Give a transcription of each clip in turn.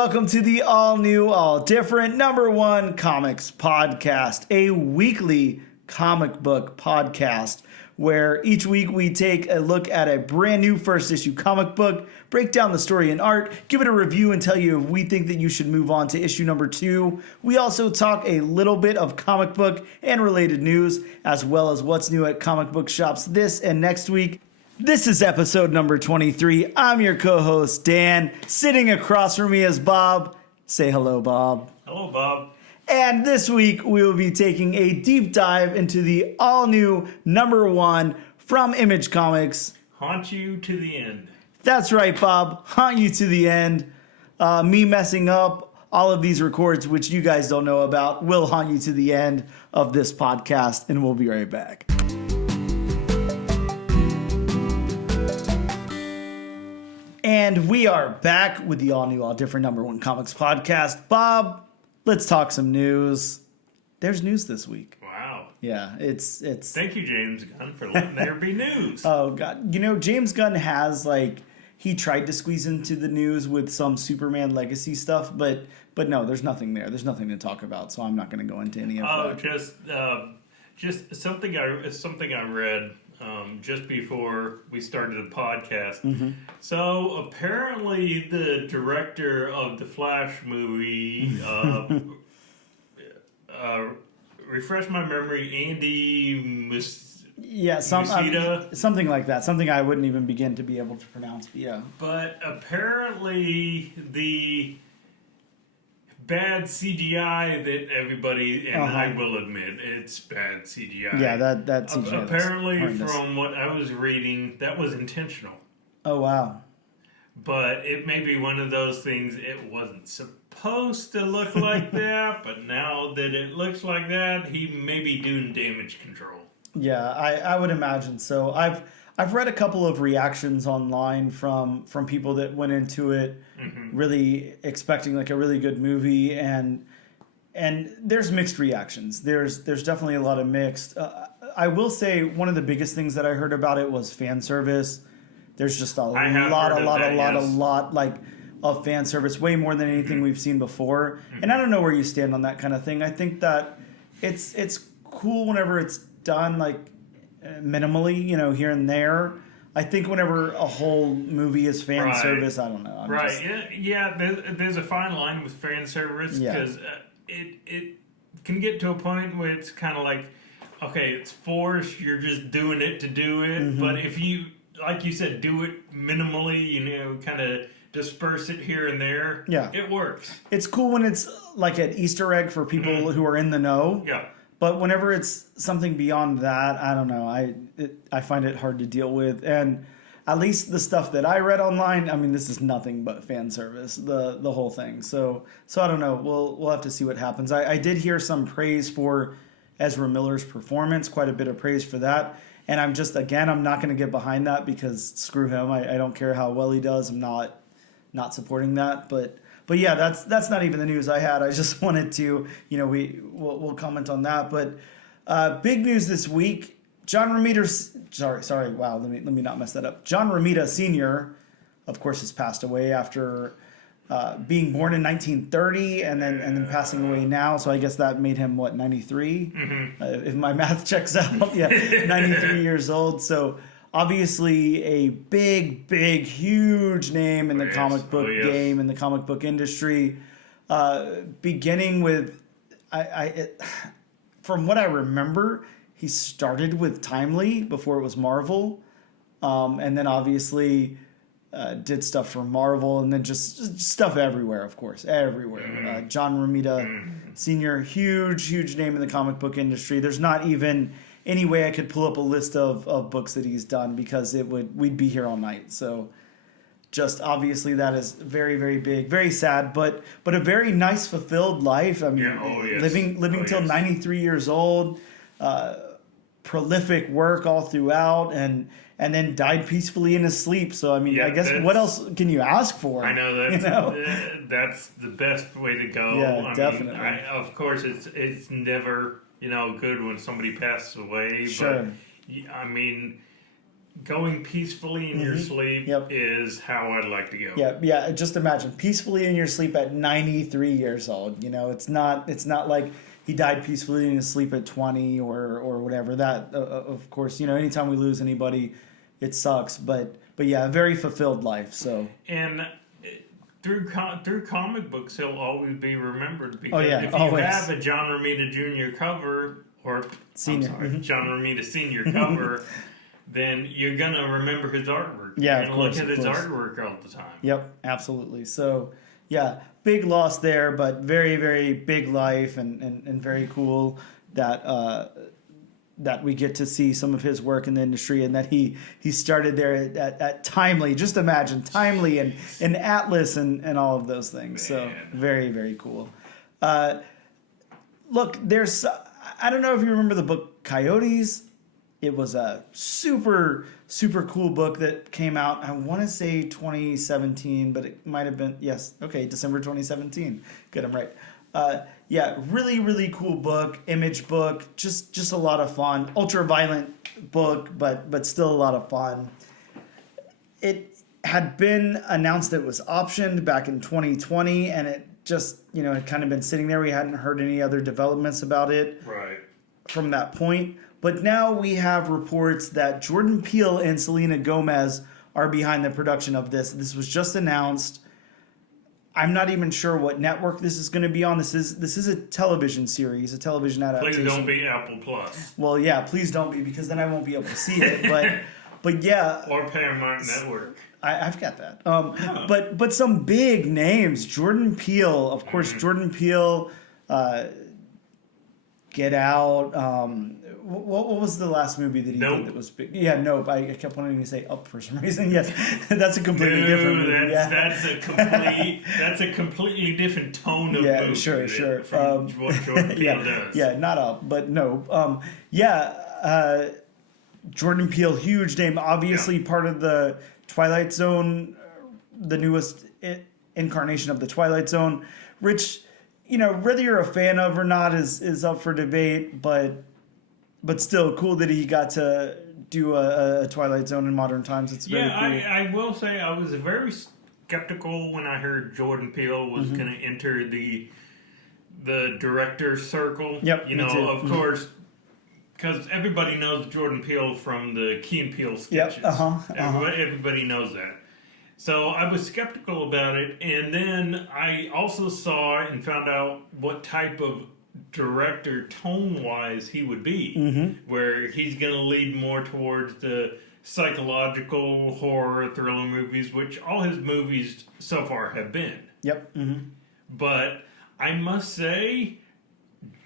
welcome to the all-new, all-different #1 Comics Podcast, a weekly comic book podcast where each week we take a look at a brand new first issue comic book, break down the story and art, give it a review, and tell you if we think that you should move on to issue number 2. We also talk a little bit of comic book and related news, as well as what's new at comic book shops this and next week. This is episode number 23. I'm your co-host, Dan. Sitting across from me is Bob. Say hello, Bob. Hello, Bob. And this week, we will be taking a deep dive into the all-new #1 from Image Comics. Haunt you to the end. That's right, Bob. Haunt you to the end. Me messing up all of these records, which you guys don't know about, will haunt you to the end of this podcast, and we'll be right back. And we are back with the all-new, all-different #1 Comics Podcast. Bob, let's talk some news. There's news this week. Wow. Yeah, it's. Thank you, James Gunn, for letting there be news. Oh, God. You know, James Gunn has, he tried to squeeze into the news with some Superman Legacy stuff, but no, there's nothing there. There's nothing to talk about, so I'm not going to go into any of that. Just something I read just before we started the podcast. Mm-hmm. So apparently, the director of the Flash movie, refresh my memory, Andy something like that. Something I wouldn't even begin to be able to pronounce. But yeah. But apparently, the bad CGI that everybody, and I will admit, it's bad CGI. Yeah, that CGI. Apparently, from what I was reading, that was intentional. Oh, wow. But it may be one of those things, it wasn't supposed to look like that, but now that it looks like that, he may be doing damage control. Yeah, I would imagine so. I've read a couple of reactions online from people that went into it really expecting like a really good movie, and there's mixed reactions. There's definitely a lot of mixed. I will say one of the biggest things that I heard about it was fan service. There's just a lot of fan service, way more than anything we've seen before. And I don't know where you stand on that kind of thing. I think that it's cool whenever it's done like minimally, here and there. I think whenever a whole movie is fan service, I don't know. There's a fine line with fan service because it can get to a point where it's kind of like, okay, it's forced. You're just doing it to do it. Mm-hmm. But if you, like you said, do it minimally, kind of disperse it here and there, it works. It's cool when it's like an Easter egg for people who are in the know. Yeah. But whenever it's something beyond that, I don't know. I find it hard to deal with. And at least the stuff that I read online, I mean, this is nothing but fan service, the whole thing. So I don't know. We'll have to see what happens. I did hear some praise for Ezra Miller's performance, quite a bit of praise for that. And I'm not going to get behind that because screw him. I don't care how well he does. I'm not supporting that. But yeah, that's not even the news I had. I just wanted to, we'll comment on that. But big news this week: John Romita. Sorry. Wow, let me not mess that up. John Romita Sr., of course, has passed away after being born in 1930 and then passing away now. So I guess that made him 93, if my math checks out. Yeah, 93 years old. So. Obviously, a big, huge name in the comic book game, in the comic book industry. Beginning with, from what I remember, he started with Timely before it was Marvel, and then obviously did stuff for Marvel, and then just stuff everywhere, of course, everywhere. John Romita Sr., huge name in the comic book industry. There's not even any way I could pull up a list of books that he's done because we'd be here all night. So just obviously that is very, very big, very sad, but a very nice, fulfilled life. I mean, living till 93 years old, prolific work all throughout, and then died peacefully in his sleep. So, I mean, I guess what else can you ask for? I know that's the best way to go. Yeah, definitely. Of course, it's never good when somebody passes away. Sure. But I mean, going peacefully in your sleep Yep. is how I'd like to go. Yeah. Just imagine peacefully in your sleep at 93 years old. You know, it's not like he died peacefully in his sleep at 20 or whatever. That of course, you know, anytime we lose anybody, it sucks. But yeah, a very fulfilled life. So and through comic books, he'll always be remembered because if you always. have a John Romita Jr. cover or Senior. John Romita Sr. cover, then you're gonna remember his artwork. Yeah, you're gonna look at his artwork all the time. Yep, absolutely. So yeah, big loss there, but very, very big life and very cool that that we get to see some of his work in the industry and that he started there at Timely. Just imagine Timely and Atlas and all of those things. So very, very cool. Look, there's I don't know if you remember the book Coyotes. It was a super, super cool book that came out, I want to say 2017, but it might have been, December 2017. Good, I'm right. Really, really cool book, image book, just a lot of fun. Ultra violent book, but still a lot of fun. It had been announced that it was optioned back in 2020, and it just, you know, had kind of been sitting there. We hadn't heard any other developments about it from that point. But now we have reports that Jordan Peele and Selina Gomez are behind the production of this. This was just announced. I'm not even sure what network this is going to be on. This is a television series, a television adaptation. Please don't be Apple Plus. Well, yeah, please don't be, because then I won't be able to see it. But yeah, or Paramount Network. I've got that. But some big names. Jordan Peele, of course. Jordan Peele. Get Out. What was the last movie that he did that was big? Yeah, Nope. I kept wanting to say Up for some reason. Yes, that's a completely different movie. That's a completely different tone of movie. Sure. From what Jordan Peele does. Yeah, not Up, but Nope. Jordan Peele, huge name, obviously part of the Twilight Zone, the newest incarnation of the Twilight Zone, which, you know, whether you're a fan of or not is up for debate, but still cool that he got to do a Twilight Zone in modern times. It's very cool. I will say I was very skeptical when I heard Jordan Peele was going to enter the director circle. Yep, you know, of course, because everybody knows Jordan Peele from the Key and Peele sketches. Yep, Everybody knows that. So I was skeptical about it, and then I also saw and found out what type of director, tone-wise, he would be, where he's going to lead more towards the psychological horror thriller movies, which all his movies so far have been. Yep. But I must say,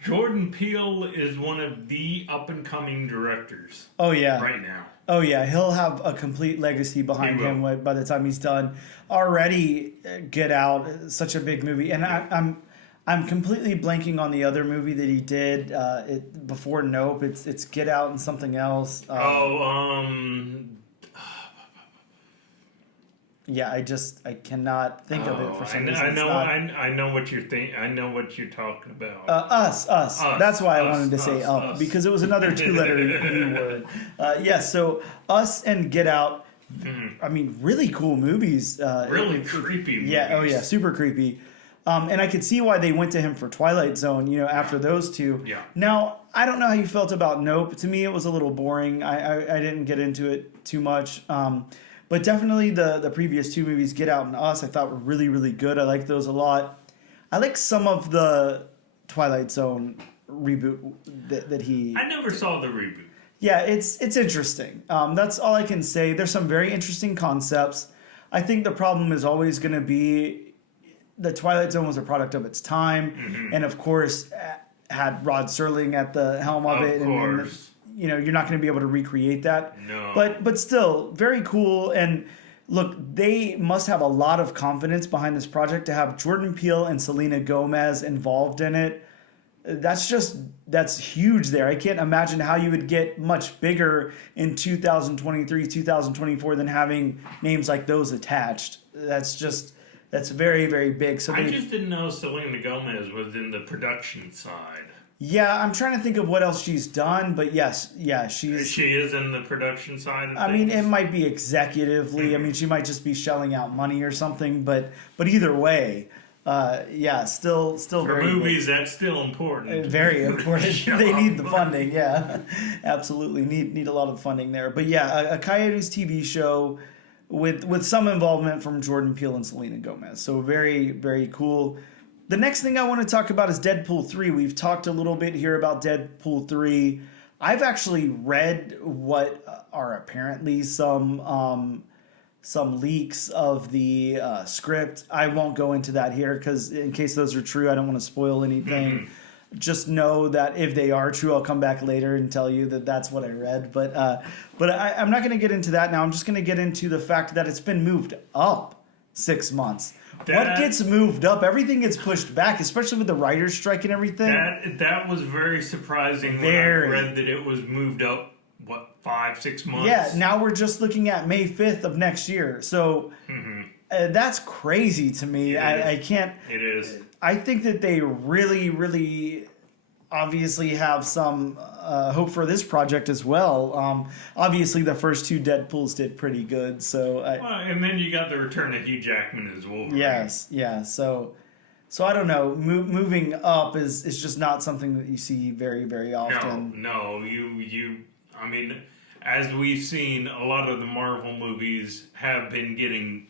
Jordan Peele is one of the up-and-coming directors. Oh, yeah. Right now. Oh, yeah. He'll have a complete legacy behind him by the time he's done. Already, Get Out, such a big movie. And I'm completely blanking on the other movie that he did before Nope. It's Get Out and something else. Yeah, I cannot think of it for some reason. I know what you're I know what you're talking about. Us. That's why I wanted to say Up, because it was another two-letter U word. So Us and Get Out. I mean, really cool movies. Really creepy movies. Yeah. Oh yeah, super creepy. And I could see why they went to him for Twilight Zone, you know, after those two. Yeah. Now, I don't know how you felt about Nope. To me, it was a little boring. I didn't get into it too much. But definitely the previous two movies, Get Out and Us, I thought were really, really good. I liked those a lot. I like some of the Twilight Zone reboot that he... I never saw the reboot. Yeah, it's interesting. That's all I can say. There's some very interesting concepts. I think the problem is always going to be the Twilight Zone was a product of its time, and of course had Rod Serling at the helm of it. And you know, you're not going to be able to recreate that. No. But still, very cool. And look, they must have a lot of confidence behind this project to have Jordan Peele and Selina Gomez involved in it. That's huge there. I can't imagine how you would get much bigger in 2023, 2024 than having names like those attached. That's very, very big. So I just didn't know Selena Gomez was in the production side. Yeah, I'm trying to think of what else she's done, but yes, yeah, She she's. is in the production side of I mean, it things. might be executively. I mean, she might just be shelling out money or something, but either way, yeah, still For very movies, that's still important. very important. They need the funding. Yeah, absolutely need a lot of funding there. But yeah, a Coyotes TV show with some involvement from Jordan Peele and Selena Gomez. So very very cool. The next thing I want to talk about is Deadpool 3. We've talked a little bit here about Deadpool 3. I've actually read what are apparently some leaks of the script. I won't go into that here because in case those are true, I don't want to spoil anything. Just know that if they are true, I'll come back later and tell you that that's what I read. But I'm not going to get into that now. I'm just going to get into the fact that it's been moved up 6 months. What gets moved up? Everything gets pushed back, especially with the writer's strike and everything. That was very surprising when I read that it was moved up, 5-6 months? Yeah, now we're just looking at May 5th of next year. So that's crazy to me. I can't. It is. I think that they really, really obviously have some hope for this project as well. Obviously, the first two Deadpools did pretty good. And then you got the return of Hugh Jackman as Wolverine. Yes, yeah. So I don't know. Moving up is just not something that you see very, very often. No. I mean, as we've seen, a lot of the Marvel movies have been getting,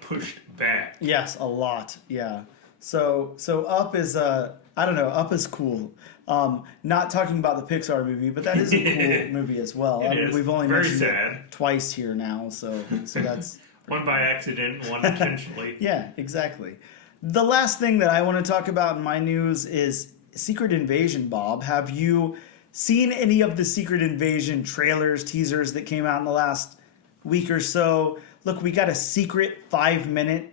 pushed back. Yes, a lot. Yeah. So up is I don't know. Up is cool. Not talking about the Pixar movie, but that is a cool movie as well. We've only mentioned it twice here now, so that's one by accident, and one intentionally. Yeah, exactly. The last thing that I want to talk about in my news is Secret Invasion. Bob, have you seen any of the Secret Invasion trailers, teasers that came out in the last week or so? Look, we got a secret 5-minute,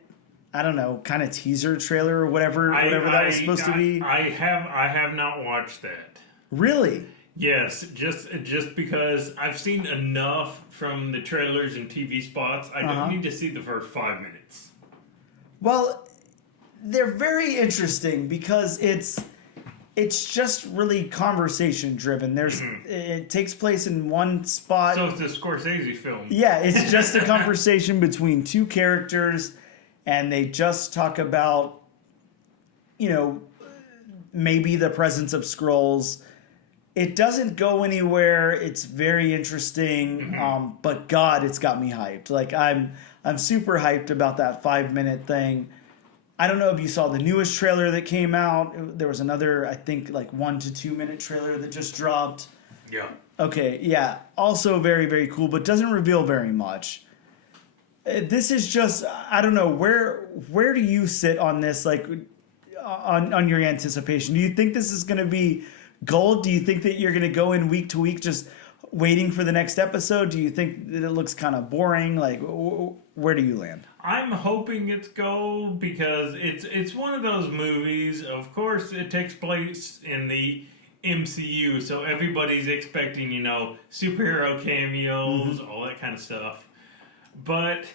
I don't know, kind of teaser trailer or whatever that was supposed to be. I have not watched that. Really? Yes, just because I've seen enough from the trailers and TV spots. I don't need to see the first 5 minutes. Well, they're very interesting because it's just really conversation driven. It takes place in one spot. So it's a Scorsese film. Yeah, it's just a conversation between two characters, and they just talk about, maybe the presence of Skrulls. It doesn't go anywhere. It's very interesting, but God, it's got me hyped. Like I'm super hyped about that 5-minute thing. I don't know if you saw the newest trailer that came out. There was another, I think, like 1 to 2 minute trailer that just dropped. Yeah. Okay, yeah. Also very, very cool, but doesn't reveal very much. This is just, I don't know, where do you sit on this, like, on your anticipation? Do you think this is going to be gold? Do you think that you're going to go in week to week just waiting for the next episode? Do you think that it looks kind of boring? Like, where do you land? I'm hoping it's gold because it's one of those movies. Of course, it takes place in the MCU, so everybody's expecting, superhero cameos, all that kind of stuff. But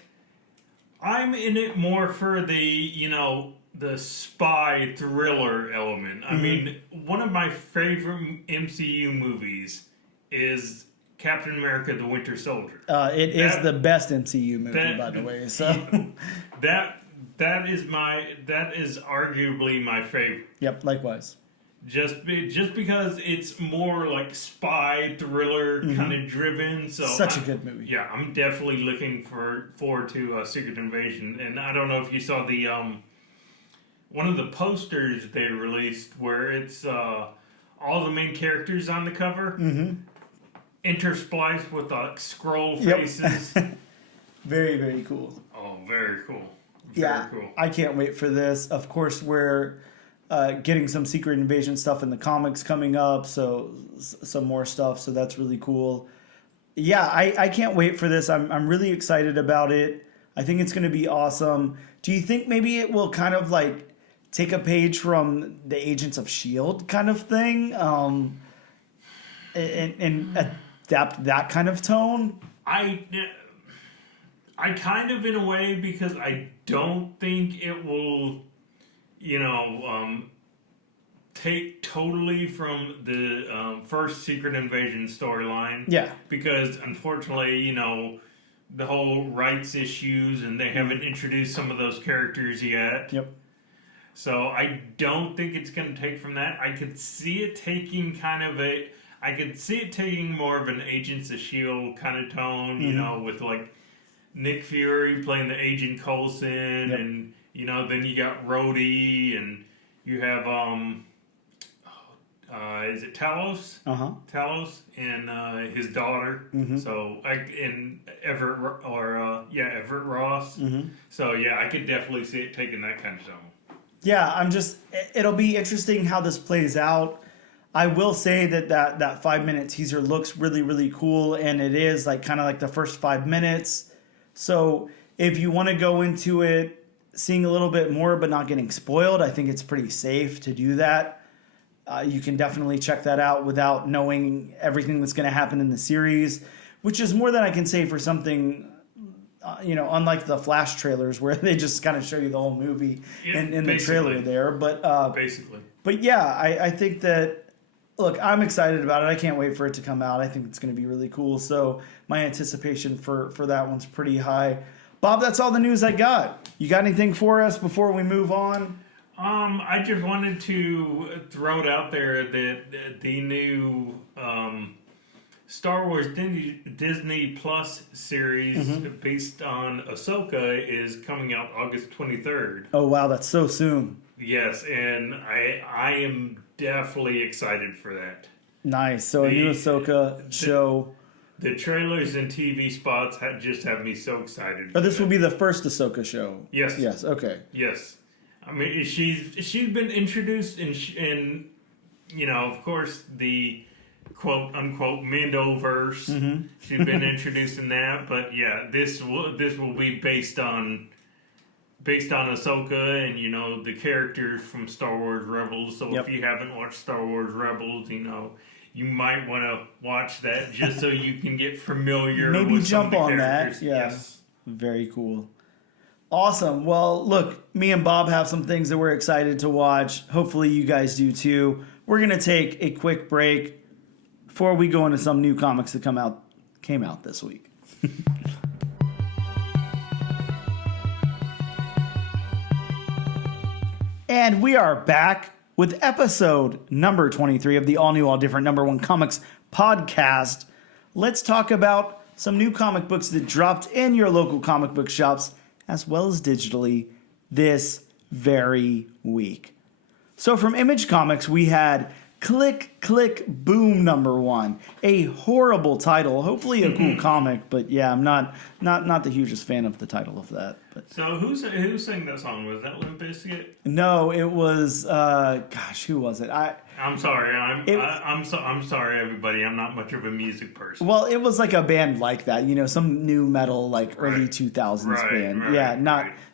I'm in it more for the, the spy thriller element. I mean, one of my favorite MCU movies is Captain America: The Winter Soldier. It is the best MCU movie, by the way. So that is arguably my favorite. Yep, likewise. Just because it's more like spy thriller kind of driven. So such a good movie. Yeah, I'm definitely looking forward to Secret Invasion. And I don't know if you saw the one of the posters they released where it's all the main characters on the cover. Interspliced with Skrull faces. Very, very cool. Oh, very cool. Very cool. I can't wait for this. Of course, we're getting some Secret Invasion stuff in the comics coming up, so some more stuff, so that's really cool. Yeah, I can't wait for this. I'm really excited about it. I think it's going to be awesome. Do you think maybe it will kind of like take a page from the Agents of S.H.I.E.L.D. kind of thing and adapt that kind of tone? I kind of, in a way, because I don't think it will, take totally from the first Secret Invasion storyline. Yeah. Because unfortunately, you know, the whole rights issues, and they haven't introduced some of those characters yet. Yep. So I don't think it's going to take from that. I could see it taking more of an Agents of S.H.I.E.L.D. kind of tone, you know, with like Nick Fury playing the Agent Coulson, and, you know, then you got Rhodey, and you have, is it Talos? Talos and his daughter. So, and Everett, Everett Ross. So, yeah, I could definitely see it taking that kind of tone. Yeah, it'll be interesting how this plays out. I will say that 5-minute teaser looks really, really cool, and it is like kind of like the first 5 minutes. So if you want to go into it seeing a little bit more but not getting spoiled, I think it's pretty safe to do that. You can definitely check that out without knowing everything that's going to happen in the series, which is more than I can say for something, unlike the Flash trailers where they just kind of show you the whole movie in the trailer there. But basically. But yeah, I think that, look, I'm excited about it. I can't wait for it to come out. I think it's going to be really cool. So my anticipation for that one's pretty high. Bob, that's all the news I got. You got anything for us before we move on? I just wanted to throw it out there that the new Star Wars Disney Plus series based on Ahsoka is coming out August 23rd. Oh, wow, that's so soon. Yes, and I am definitely excited for that. Nice. So a new Ahsoka show. The trailers and TV spots just have me so excited. Oh, this will be the first Ahsoka show. Yes. Yes. Okay. Yes. I mean, she's been introduced in of course, the quote unquote Mandoverse. She's been introduced in that, but yeah, this will be based on Ahsoka and the characters from Star Wars Rebels. So if you haven't watched Star Wars Rebels, you might want to watch that just so you can get familiar. Maybe with jump some of the on characters. that. Yeah. Yes. Very cool. Awesome. Well, look, me and Bob have some things that we're excited to watch. Hopefully you guys do too. We're going to take a quick break before we go into some new comics that came out this week. And we are back with episode number 23 of the all new, all different number one comics podcast. Let's talk about some new comic books that dropped in your local comic book shops as well as digitally this very week. So from Image Comics, we had Click, Click, Boom #1. A horrible title. Hopefully a cool comic, but yeah, I'm not the hugest fan of the title of that. But. So who sang that song? Was that Limp Bizkit? No, it was who was it? I'm sorry. I'm sorry, everybody. I'm not much of a music person. Well, it was like a band like that, some new metal, like early 2000s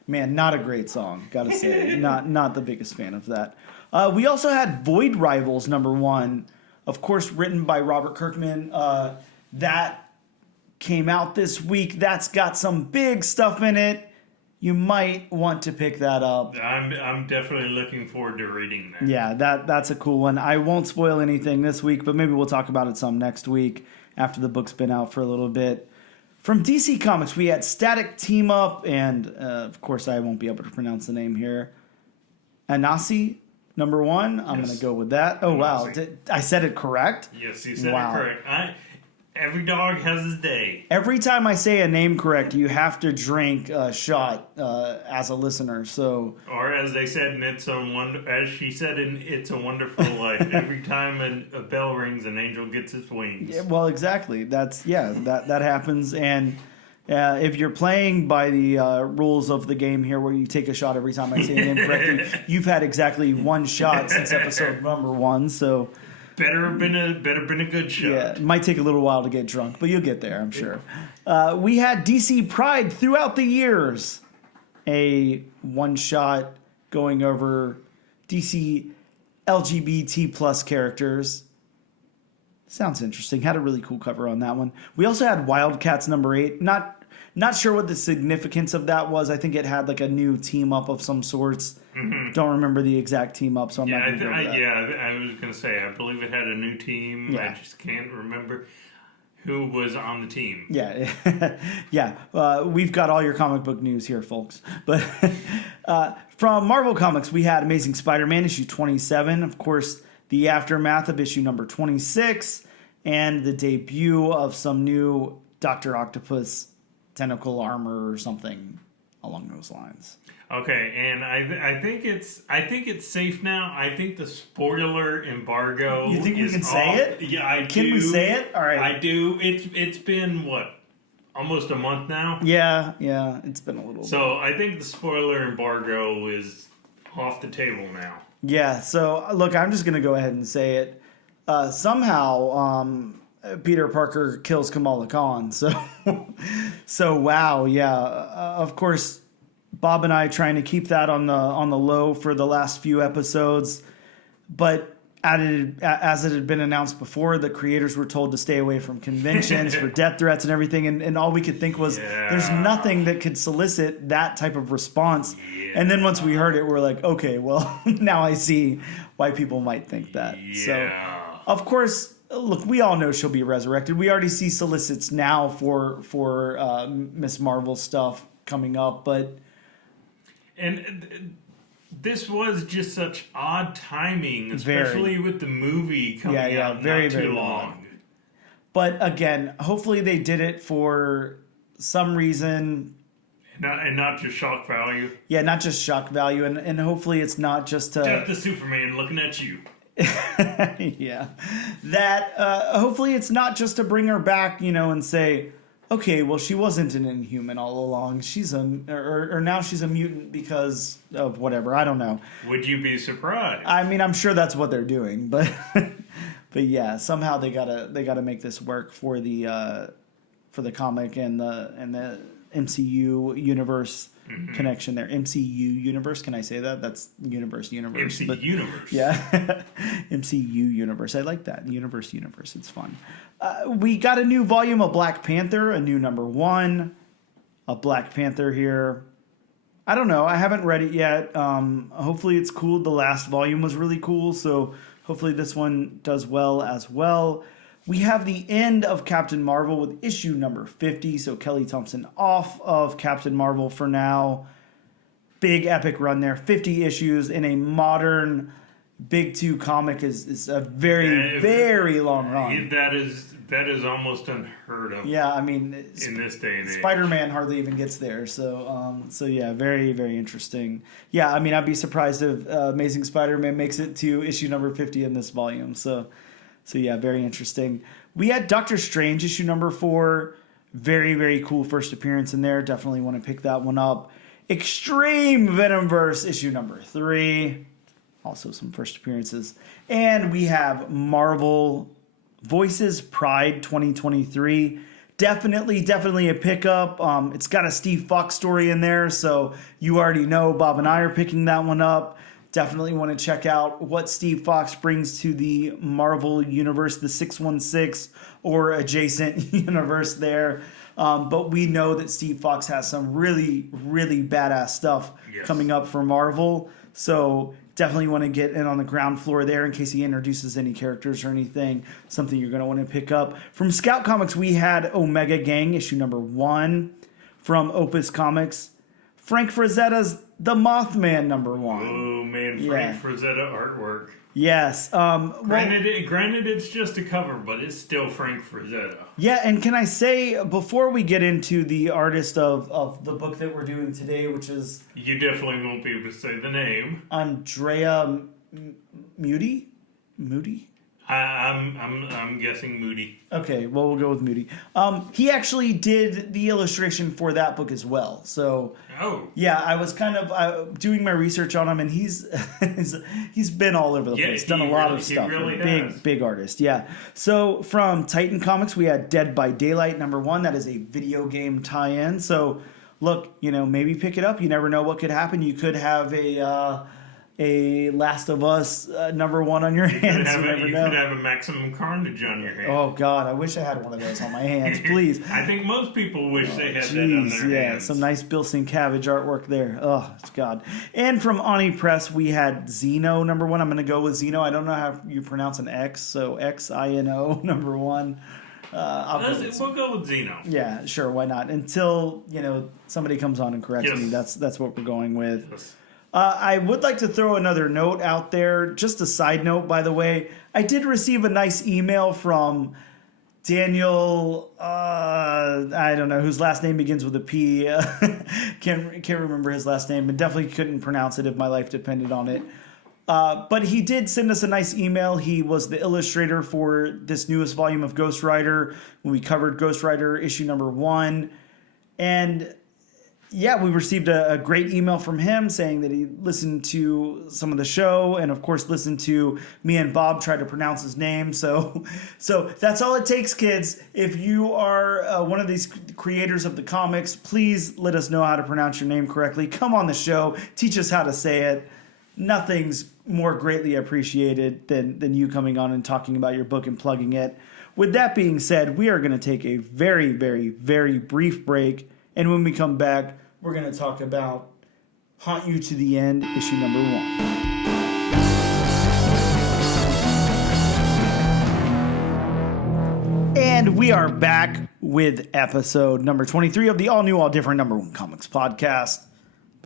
band. Not a great song, gotta say. not the biggest fan of that. We also had Void Rivals #1, of course, written by Robert Kirkman. That came out this week. That's got some big stuff in it. You might want to pick that up. I'm definitely looking forward to reading that. Yeah, that's a cool one. I won't spoil anything this week, but maybe we'll talk about it some next week after the book's been out for a little bit. From DC Comics, we had Static Team Up, and of course, I won't be able to pronounce the name here. Anasi #1. I'm going to go with that. Oh, wow. I said it correct? Yes, you said it correct. Every dog has his day. Every time I say a name correct, you have to drink a shot as a listener. So, or as they said as she said in It's a Wonderful Life, every time a bell rings, an angel gets its wings. Yeah, well, exactly. That happens. And if you're playing by the rules of the game here, where you take a shot every time I say a name correctly, you've had exactly one shot since episode #1. So. Better have been a good shot. Yeah, it might take a little while to get drunk, but you'll get there, I'm sure. We had DC Pride throughout the years. A one-shot going over DC LGBT plus characters. Sounds interesting. Had a really cool cover on that one. We also had Wildcats #8. Not Not sure what the significance of that was. I think it had like a new team up of some sorts. Mm-hmm. Don't remember the exact team up, so I'm not going to go with that. I was going to say, I believe it had a new team. Yeah. I just can't remember who was on the team. Yeah, yeah. We've got all your comic book news here, folks. But from Marvel Comics, we had Amazing Spider-Man issue 27. Of course, the aftermath of issue number 26, and the debut of some new Dr. Octopus tentacle armor or something along those lines. Okay, and I think it's safe now. I think the spoiler embargo. You think we can say it? Yeah, I do. Can we say it? All right. I do. It's been what, almost a month now. Yeah, it's been a little. So I think the spoiler embargo is off the table now. Yeah. So look, I'm just gonna go ahead and say it. Somehow, Peter Parker kills Kamala Khan. So wow, yeah. Of course, Bob and I trying to keep that on the low for the last few episodes, but as it had been announced before, the creators were told to stay away from conventions for death threats and everything, and all we could think was there's nothing that could solicit that type of response. Yeah. And then once we heard it, we're like, okay, well, now I see why people might think that. Yeah. So, of course, look, we all know she'll be resurrected. We already see solicits now for Miss Marvel stuff coming up, but. And this was just such odd timing, especially with the movie coming out not too long. But again, hopefully they did it for some reason. And not just shock value. Yeah, not just shock value. And hopefully it's not just to... Just the Superman looking at you. Yeah. That, hopefully it's not just to bring her back, and say... Okay, well, she wasn't an Inhuman all along. She's or now she's a mutant because of whatever. I don't know. Would you be surprised? I mean, I'm sure that's what they're doing, but yeah, somehow they gotta make this work for the comic and the MCU universe connection there. MCU universe, can I say that? That's universe. MCU universe. Yeah, MCU universe. I like that. Universe. It's fun. We got a new volume of Black Panther, a new #1, a Black Panther here. I don't know. I haven't read it yet. Hopefully it's cool. The last volume was really cool, so hopefully this one does well as well. We have the end of Captain Marvel with issue number 50, so Kelly Thompson off of Captain Marvel for now. Big epic run there. 50 issues in a modern Big 2 comic is a very, very long run. That is almost unheard of. Yeah, I mean, in this day and age, Spider-Man hardly even gets there. So yeah, very, very interesting. Yeah, I mean, I'd be surprised if Amazing Spider-Man makes it to issue number 50 in this volume. So yeah, very interesting. We had Doctor Strange issue number 4. Very, very cool first appearance in there. Definitely want to pick that one up. Extreme Venomverse issue number 3. Also some first appearances. And we have Marvel Voices Pride 2023. Definitely a pickup. It's got a Steve Fox story in there, so you already know Bob and I are picking that one up. Definitely want to check out what Steve Fox brings to the Marvel universe, the 616 or adjacent universe there. But we know that Steve Fox has some really, really badass stuff coming up for Marvel. So definitely want to get in on the ground floor there in case he introduces any characters or anything. Something you're going to want to pick up. From Scout Comics, we had Omega Gang, issue number 1. From Opus Comics, Frank Frazetta's The Mothman, number 1. Oh, man, Frank Frazetta artwork. Yes. Granted, it's just a cover, but it's still Frank Frazetta. Yeah, and can I say, before we get into the artist of the book that we're doing today, which is... You definitely won't be able to say the name. Andrea Moody? Moody? I'm guessing Moody. Okay, well, we'll go with Moody. He actually did the illustration for that book as well. So, yeah, I was kind of doing my research on him, and he's been all over the place, done a lot of stuff. Really big artist, yeah. So from Titan Comics, we had Dead by Daylight number 1. That is a video game tie-in. So, look, maybe pick it up. You never know what could happen. You could have a Last of Us #1 on your hands. You could have a Maximum Carnage on your hands. Oh, God, I wish I had one of those on my hands, please. I think most people wish they had that on their hands. Some nice Bill Sienkiewicz artwork there. Oh, God. And from Ani Press, we had Xeno #1. I'm going to go with Xeno. I don't know how you pronounce an X, so Xino #1. We'll go with Xeno. Yeah, sure, why not? Until, somebody comes on and corrects me. That's what we're going with. Yes. I would like to throw another note out there. Just a side note, by the way. I did receive a nice email from Daniel, I don't know, whose last name begins with a P. Can't remember his last name, but definitely couldn't pronounce it if my life depended on it. But he did send us a nice email. He was the illustrator for this newest volume of Ghost Rider when we covered Ghost Rider issue #1. And yeah, we received a great email from him saying that he listened to some of the show and, of course, listened to me and Bob try to pronounce his name. So that's all it takes, kids. If you are one of these creators of the comics, please let us know how to pronounce your name correctly. Come on the show. Teach us how to say it. Nothing's more greatly appreciated than you coming on and talking about your book and plugging it. With that being said, we are going to take a very, very, very brief break. And when we come back, we're going to talk about Haunt You to the End, issue #1. And we are back with episode number 23 of the all-new, all-different #1 Comics podcast.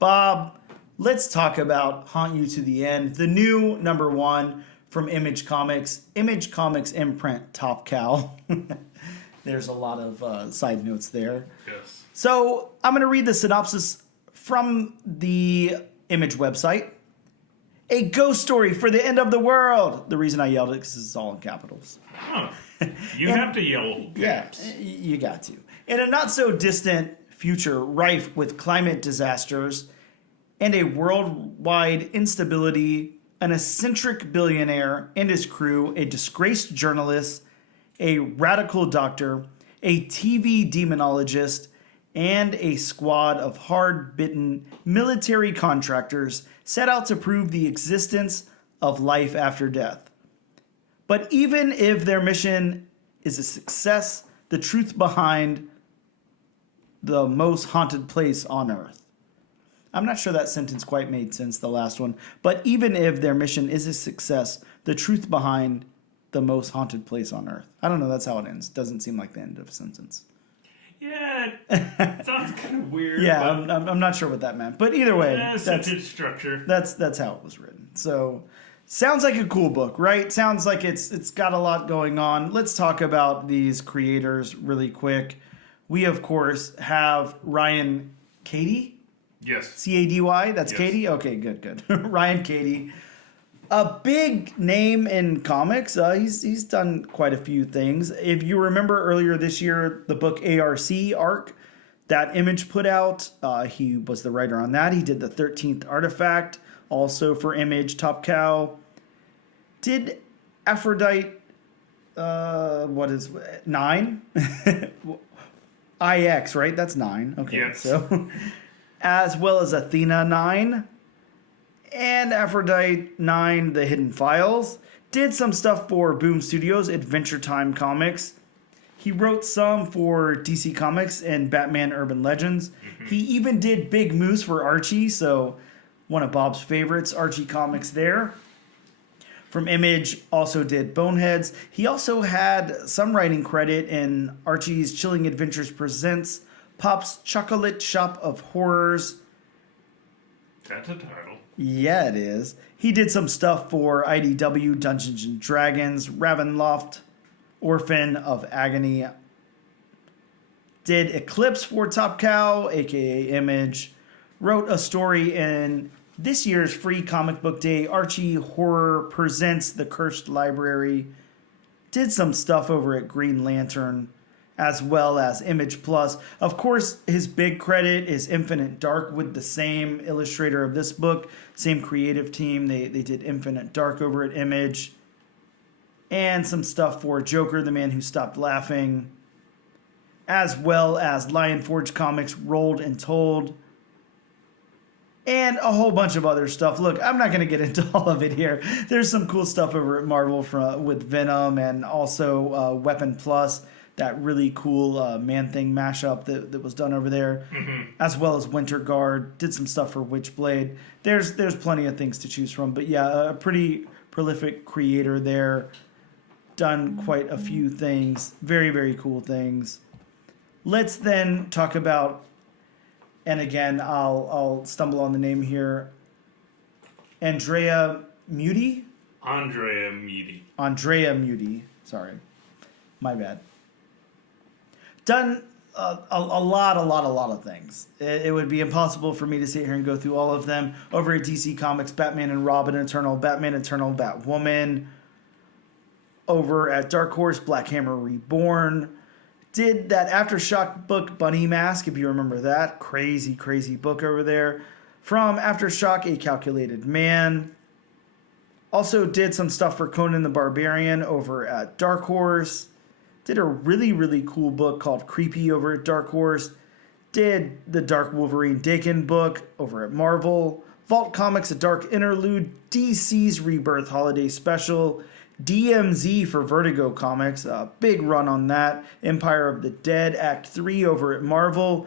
Bob, let's talk about Haunt You to the End, the new #1 from Image Comics. Image Comics imprint, Top Cow. There's a lot of side notes there. Yes. So I'm going to read the synopsis from the Image website. A ghost story for the end of the world. The reason I yelled it is because it's all in capitals. Oh, you have to yell caps. Yeah, you got to. In a not-so-distant future rife with climate disasters and a worldwide instability, an eccentric billionaire and his crew, a disgraced journalist, a radical doctor, a TV demonologist, and a squad of hard-bitten military contractors set out to prove the existence of life after death. But even if their mission is a success, the truth behind the most haunted place on Earth. I'm not sure that sentence quite made sense, the last one. But even if their mission is a success, the truth behind the most haunted place on Earth. I don't know, that's how it ends. Doesn't seem like the end of a sentence. Yeah, it sounds kind of weird. Yeah, I'm not sure what that meant. But either way, sentence structure. That's how it was written. So, sounds like a cool book, right? Sounds like it's got a lot going on. Let's talk about these creators really quick. We, of course, have Ryan Cady. Yes. Cady? That's yes. Cady? Okay, good. Ryan Cady. A big name in comics. He's done quite a few things. If you remember earlier this year, the book ARC that Image put out, he was the writer on that. He did the 13th Artifact, also for Image, Top Cow. Did Aphrodite, 9? IX, right? That's 9. Okay, yes. So as well as Athena 9. And Aphrodite 9, The Hidden Files. Did some stuff for Boom Studios, Adventure Time Comics. He wrote some for DC Comics and Batman Urban Legends. Mm-hmm. He even did Big Moose for Archie, so one of Bob's favorites, Archie Comics there. From Image, also did Boneheads. He also had some writing credit in Archie's Chilling Adventures Presents Pop's Chocolate Shop of Horrors. That's a title. Yeah, it is. He did some stuff for IDW, Dungeons & Dragons, Ravenloft, Orphan of Agony. Did Eclipse for Top Cow, a.k.a. Image. Wrote a story in this year's free comic book day, Archie Horror Presents The Cursed Library. Did some stuff over at Green Lantern, as well as Image Plus. Of course, his big credit is Infinite Dark with the same illustrator of this book, same creative team. They did Infinite Dark over at Image. And some stuff for Joker, the Man Who Stopped Laughing, as well as Lion Forge Comics, Rolled and Told. and a whole bunch of other stuff. Look, I'm not going to get into all of it here. There's some cool stuff over at Marvel with Venom, and also Weapon Plus, that really cool Man-Thing mashup that was done over there, as well as Winter Guard. Did some stuff for Witchblade. There's plenty of things to choose from. But yeah, a pretty prolific creator there. Done quite a few things. Very, very cool things. Let's then talk about, and again, I'll stumble on the name here, Andrea Muti? Andrea Muti. Andrea Muti. Sorry. My bad. Done a lot of things. It would be impossible for me to sit here and go through all of them. Over at DC Comics, Batman and Robin Eternal, Batman Eternal, Batwoman. Over at Dark Horse, Black Hammer Reborn. Did that Aftershock book, Bunny Mask, if you remember that. Crazy, crazy book over there. From Aftershock, A Calculated Man. Also did some stuff for Conan the Barbarian over at Dark Horse. Did a really, really cool book called Creepy over at Dark Horse. Did the Dark Wolverine Dakin book over at Marvel. Vault Comics, A Dark Interlude. DC's Rebirth Holiday Special. DMZ for Vertigo Comics. A big run on that. Empire of the Dead, Act 3 over at Marvel.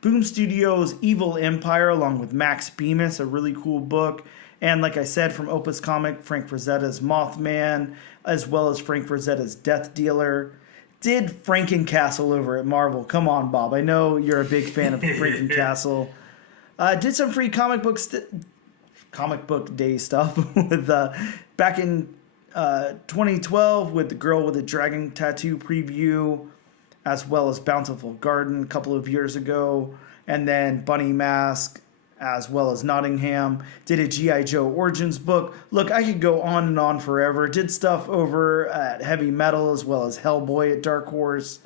Boom Studios' Evil Empire along with Max Bemis, a really cool book. And like I said, from Opus Comic, Frank Frazetta's Mothman, as well as Frank Frazetta's Death Dealer. Did Frankencastle over at Marvel. Come on, Bob. I know you're a big fan of Frankencastle. Did some free comic book day stuff with back in 2012 with the Girl with the Dragon Tattoo preview, as well as Bountiful Garden a couple of years ago, and then Bunny Mask, as well as Nottingham. Did a G.I. Joe Origins book. Look, I could go on and on forever. Did stuff over at Heavy Metal as well as Hellboy at Dark Horse.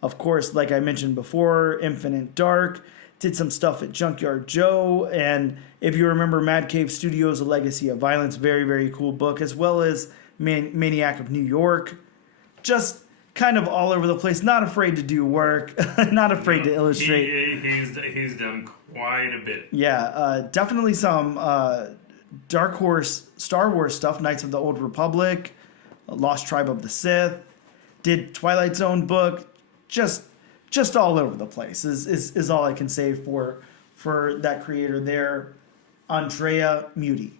Of course, like I mentioned before, Infinite Dark. Did some stuff at Junkyard Joe. And if you remember Mad Cave Studios, A Legacy of Violence, very, very cool book, as well as Maniac of New York. Just kind of all over the place. Not afraid to do work. Not afraid to illustrate. He's done quite a bit. Yeah, definitely some Dark Horse Star Wars stuff. Knights of the Old Republic, Lost Tribe of the Sith. Did Twilight Zone book. Just all over the place is all I can say for that creator there. Andrea Muti.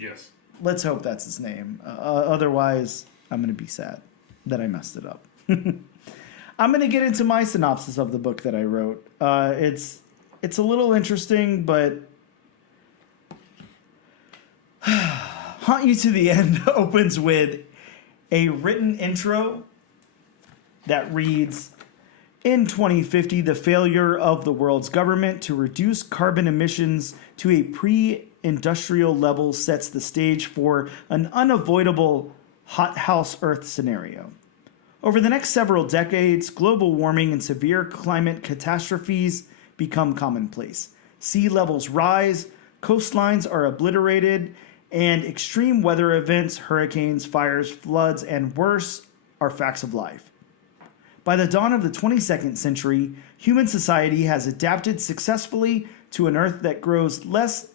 Yes. Let's hope that's his name. Otherwise, I'm going to be sad that I messed it up. I'm going to get into my synopsis of the book that I wrote. It's a little interesting, but Haunt You to the End opens with a written intro that reads, in 2050, the failure of the world's government to reduce carbon emissions to a pre-industrial level sets the stage for an unavoidable hothouse Earth scenario. Over the next several decades, global warming and severe climate catastrophes become commonplace. Sea levels rise, coastlines are obliterated, and extreme weather events, hurricanes, fires, floods, and worse are facts of life. By the dawn of the 22nd century, human society has adapted successfully to an Earth that grows less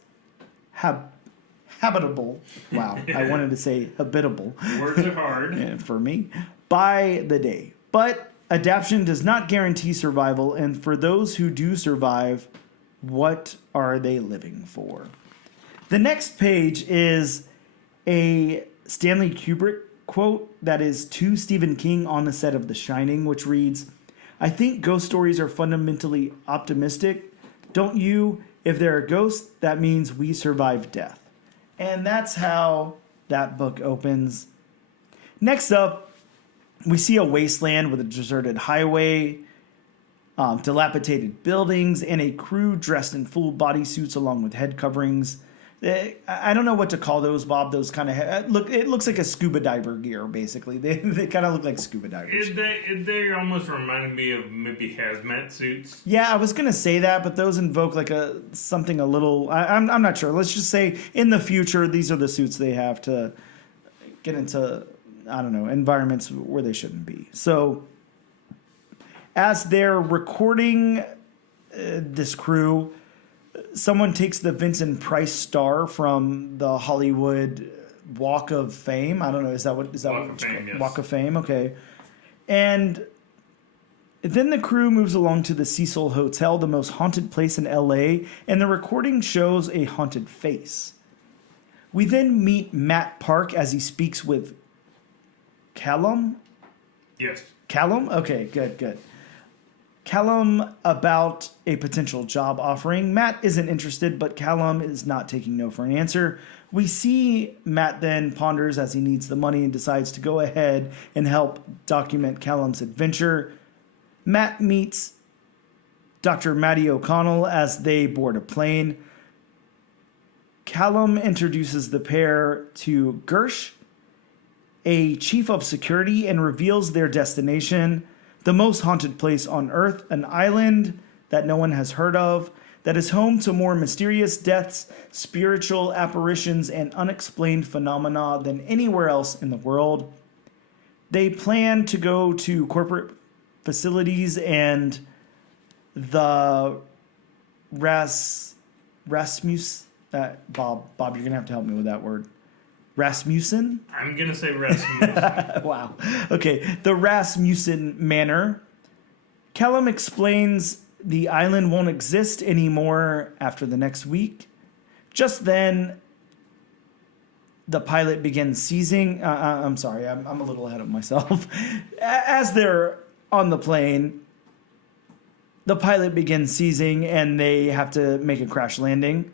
habitable. Wow, I wanted to say habitable. Words are hard. For me. By the day. But adaptation does not guarantee survival, and for those who do survive, what are they living for? The next page is a Stanley Kubrick quote that is to Stephen King on the set of The Shining, which reads, I think ghost stories are fundamentally optimistic. Don't you? If there are ghosts, that means we survived death. And that's how that book opens. Next up, we see a wasteland with a deserted highway, dilapidated buildings, and a crew dressed in full bodysuits along with head coverings. I don't know what to call those, Bob. Those kind of it looks like a scuba diver gear, basically. They kind of look like scuba divers. They almost remind me of maybe hazmat suits. Yeah, I was gonna say that, but those invoke like something a little. I'm not sure. Let's just say in the future, these are the suits they have to get into. I don't know, environments where they shouldn't be. So, as they're recording this crew, someone takes the Vincent Price star from the Hollywood Walk of Fame. I don't know. Is that what Walk of Fame? Yes. Walk of Fame. Okay. And then the crew moves along to the Cecil Hotel, the most haunted place in LA, and the recording shows a haunted face. We then meet Matt Park as he speaks with Callum. Yes. Callum? Okay, good. Callum about a potential job offering. Matt isn't interested, but Callum is not taking no for an answer. We see Matt then ponders as he needs the money and decides to go ahead and help document Callum's adventure. Matt meets Dr. Matty O'Connell as they board a plane. Callum introduces the pair to Gersh, a chief of security, and reveals their destination, the most haunted place on Earth, an island that no one has heard of, that is home to more mysterious deaths, spiritual apparitions, and unexplained phenomena than anywhere else in the world. They plan to go to corporate facilities and the Rasmus. Bob, you're going to have to help me with that word. Rasmussen? I'm going to say Rasmussen. Wow. Okay, the Rasmussen Manor. Callum explains the island won't exist anymore after the next week. Just then, the pilot begins seizing. I'm sorry, I'm a little ahead of myself. As they're on the plane, the pilot begins seizing and they have to make a crash landing.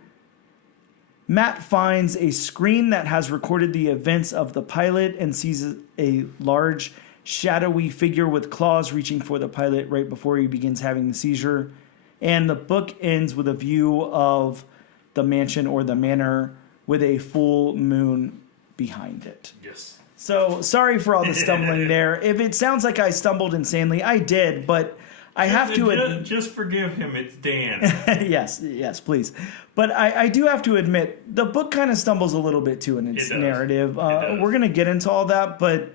Matt finds a screen that has recorded the events of the pilot and sees a large, shadowy figure with claws reaching for the pilot right before he begins having the seizure. And the book ends with a view of the mansion or the manor with a full moon behind it. Yes. So, sorry for all the stumbling there. If it sounds like I stumbled insanely, I did, but I have to just forgive him. It's Dan. yes, please. But I do have to admit, the book kind of stumbles a little bit too in its narrative. We're going to get into all that, but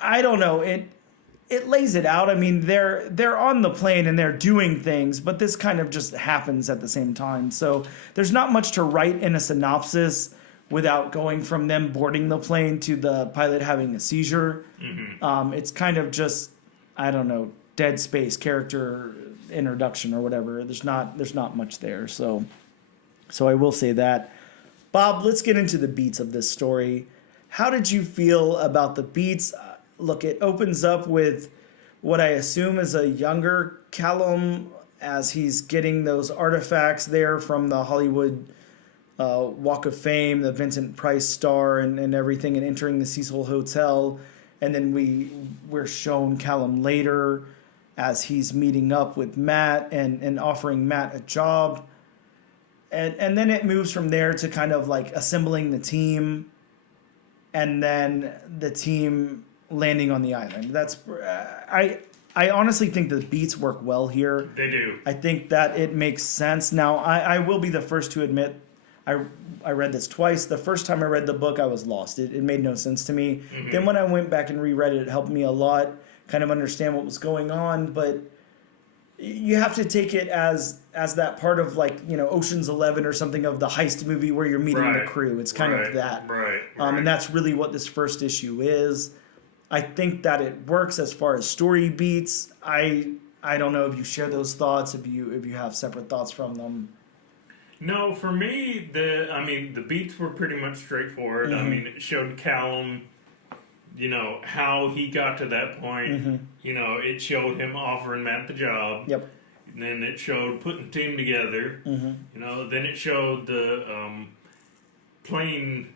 I don't know. It lays it out. I mean, they're on the plane and they're doing things, but this kind of just happens at the same time. So there's not much to write in a synopsis without going from them boarding the plane to the pilot having a seizure. Mm-hmm. It's kind of just, I don't know, Dead Space character introduction or whatever. There's not much there. So I will say that. Bob, let's get into the beats of this story. How did you feel about the beats? Look, it opens up with what I assume is a younger Callum as he's getting those artifacts there from the Hollywood Walk of Fame, the Vincent Price star and everything, and entering the Cecil Hotel. And then we're shown Callum later as he's meeting up with Matt and offering Matt a job. And then it moves from there to kind of like assembling the team and then the team landing on the island. That's I honestly think the beats work well here. They do. I think that it makes sense. Now, I will be the first to admit I read this twice. The first time I read the book, I was lost. It made no sense to me. Mm-hmm. Then when I went back and reread it, it helped me a lot kind of understand what was going on. But you have to take it as that part of like, you know, Ocean's 11 or something of the heist movie where you're meeting the crew. It's kind of that. Right. And that's really what this first issue is. I think that it works as far as story beats. I don't know if you share those thoughts, if you have separate thoughts from them. No, for me, the beats were pretty much straightforward. Mm-hmm. I mean, it showed Callum, you know, how he got to that point. Mm-hmm. You know, it showed him offering Matt the job. Yep. And then it showed putting the team together. Mm-hmm. You know, then it showed the plane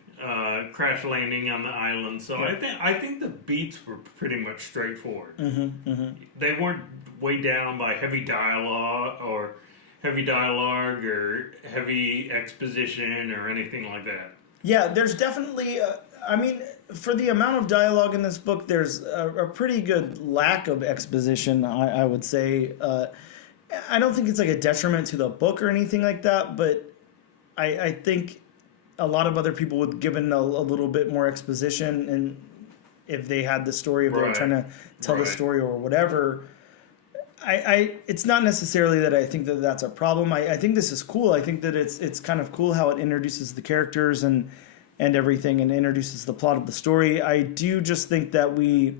crash landing on the island. So yeah. I think the beats were pretty much straightforward. Mm-hmm. Mm-hmm. They weren't weighed down by heavy dialogue or heavy exposition or anything like that. Yeah, there's definitely, for the amount of dialogue in this book, there's a pretty good lack of exposition, I would say. I don't think it's like a detriment to the book or anything like that, but I think a lot of other people would give it a little bit more exposition, and if they had the story, if they were trying to tell the story or whatever. it's not necessarily that I think that that's a problem. I think this is cool. I think that it's kind of cool how it introduces the characters and everything and introduces the plot of the story. I do just think that we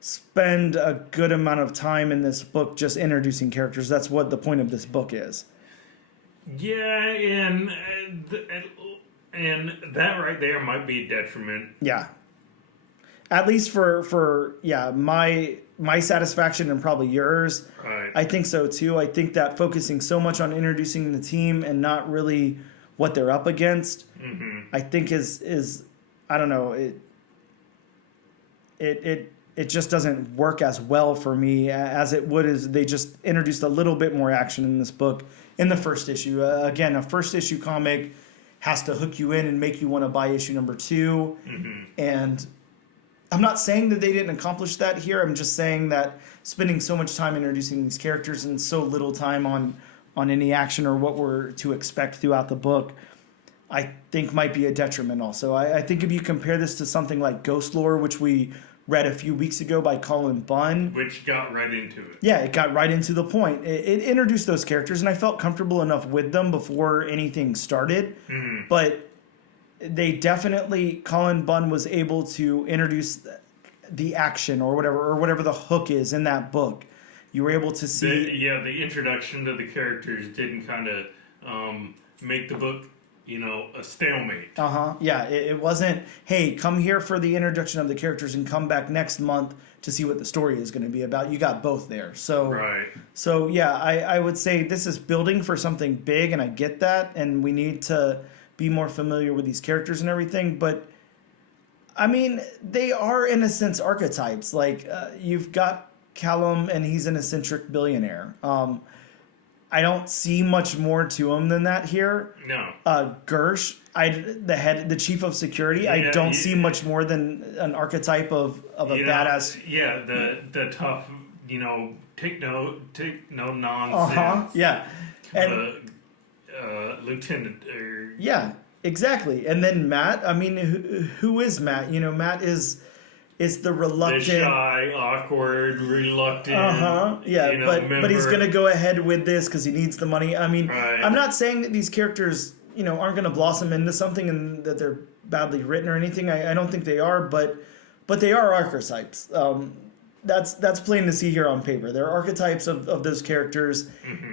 spend a good amount of time in this book just introducing characters. That's what the point of this book is. Yeah, and that right there might be a detriment. Yeah. At least for my satisfaction and probably yours. Right. I think so too. I think that focusing so much on introducing the team and not really what they're up against, I think is I don't know, it just doesn't work as well for me as it would as they just introduced a little bit more action in this book in the first issue. Again, a first issue comic has to hook you in and make you want to buy issue number 2. And I'm not saying that they didn't accomplish that here. I'm just saying that spending so much time introducing these characters and so little time on any action or what we're to expect throughout the book, I think might be a detriment also. I think if you compare this to something like Ghost Lore, which we read a few weeks ago by Colin Bunn. Which got right into it. Yeah, it got right into the point. It introduced those characters, and I felt comfortable enough with them before anything started. But they definitely, Colin Bunn was able to introduce the action or whatever the hook is in that book. You were able to see... The introduction to the characters didn't kind of make the book... a stalemate. Yeah, it wasn't, hey, come here for the introduction of the characters and come back next month to see what the story is going to be about. You got both there. So, right. So yeah, I would say this is building for something big, and I get that, and we need to be more familiar with these characters and everything. But, I mean, they are, in a sense, archetypes. Like, you've got Callum, and he's an eccentric billionaire. I don't see much more to him than that here. No. Gersh, the chief of security, I don't see much more than an archetype of a badass. Yeah, the tough, take no nonsense. Yeah. And lieutenant. Yeah, exactly. And then Matt, I mean, who is Matt? Matt is the reluctant, the shy, awkward, reluctant. Yeah, but he's gonna go ahead with this because he needs the money. I mean, right. I'm not saying that these characters, aren't gonna blossom into something and that they're badly written or anything. I don't think they are, but they are archetypes. That's plain to see here on paper. They're archetypes of those characters,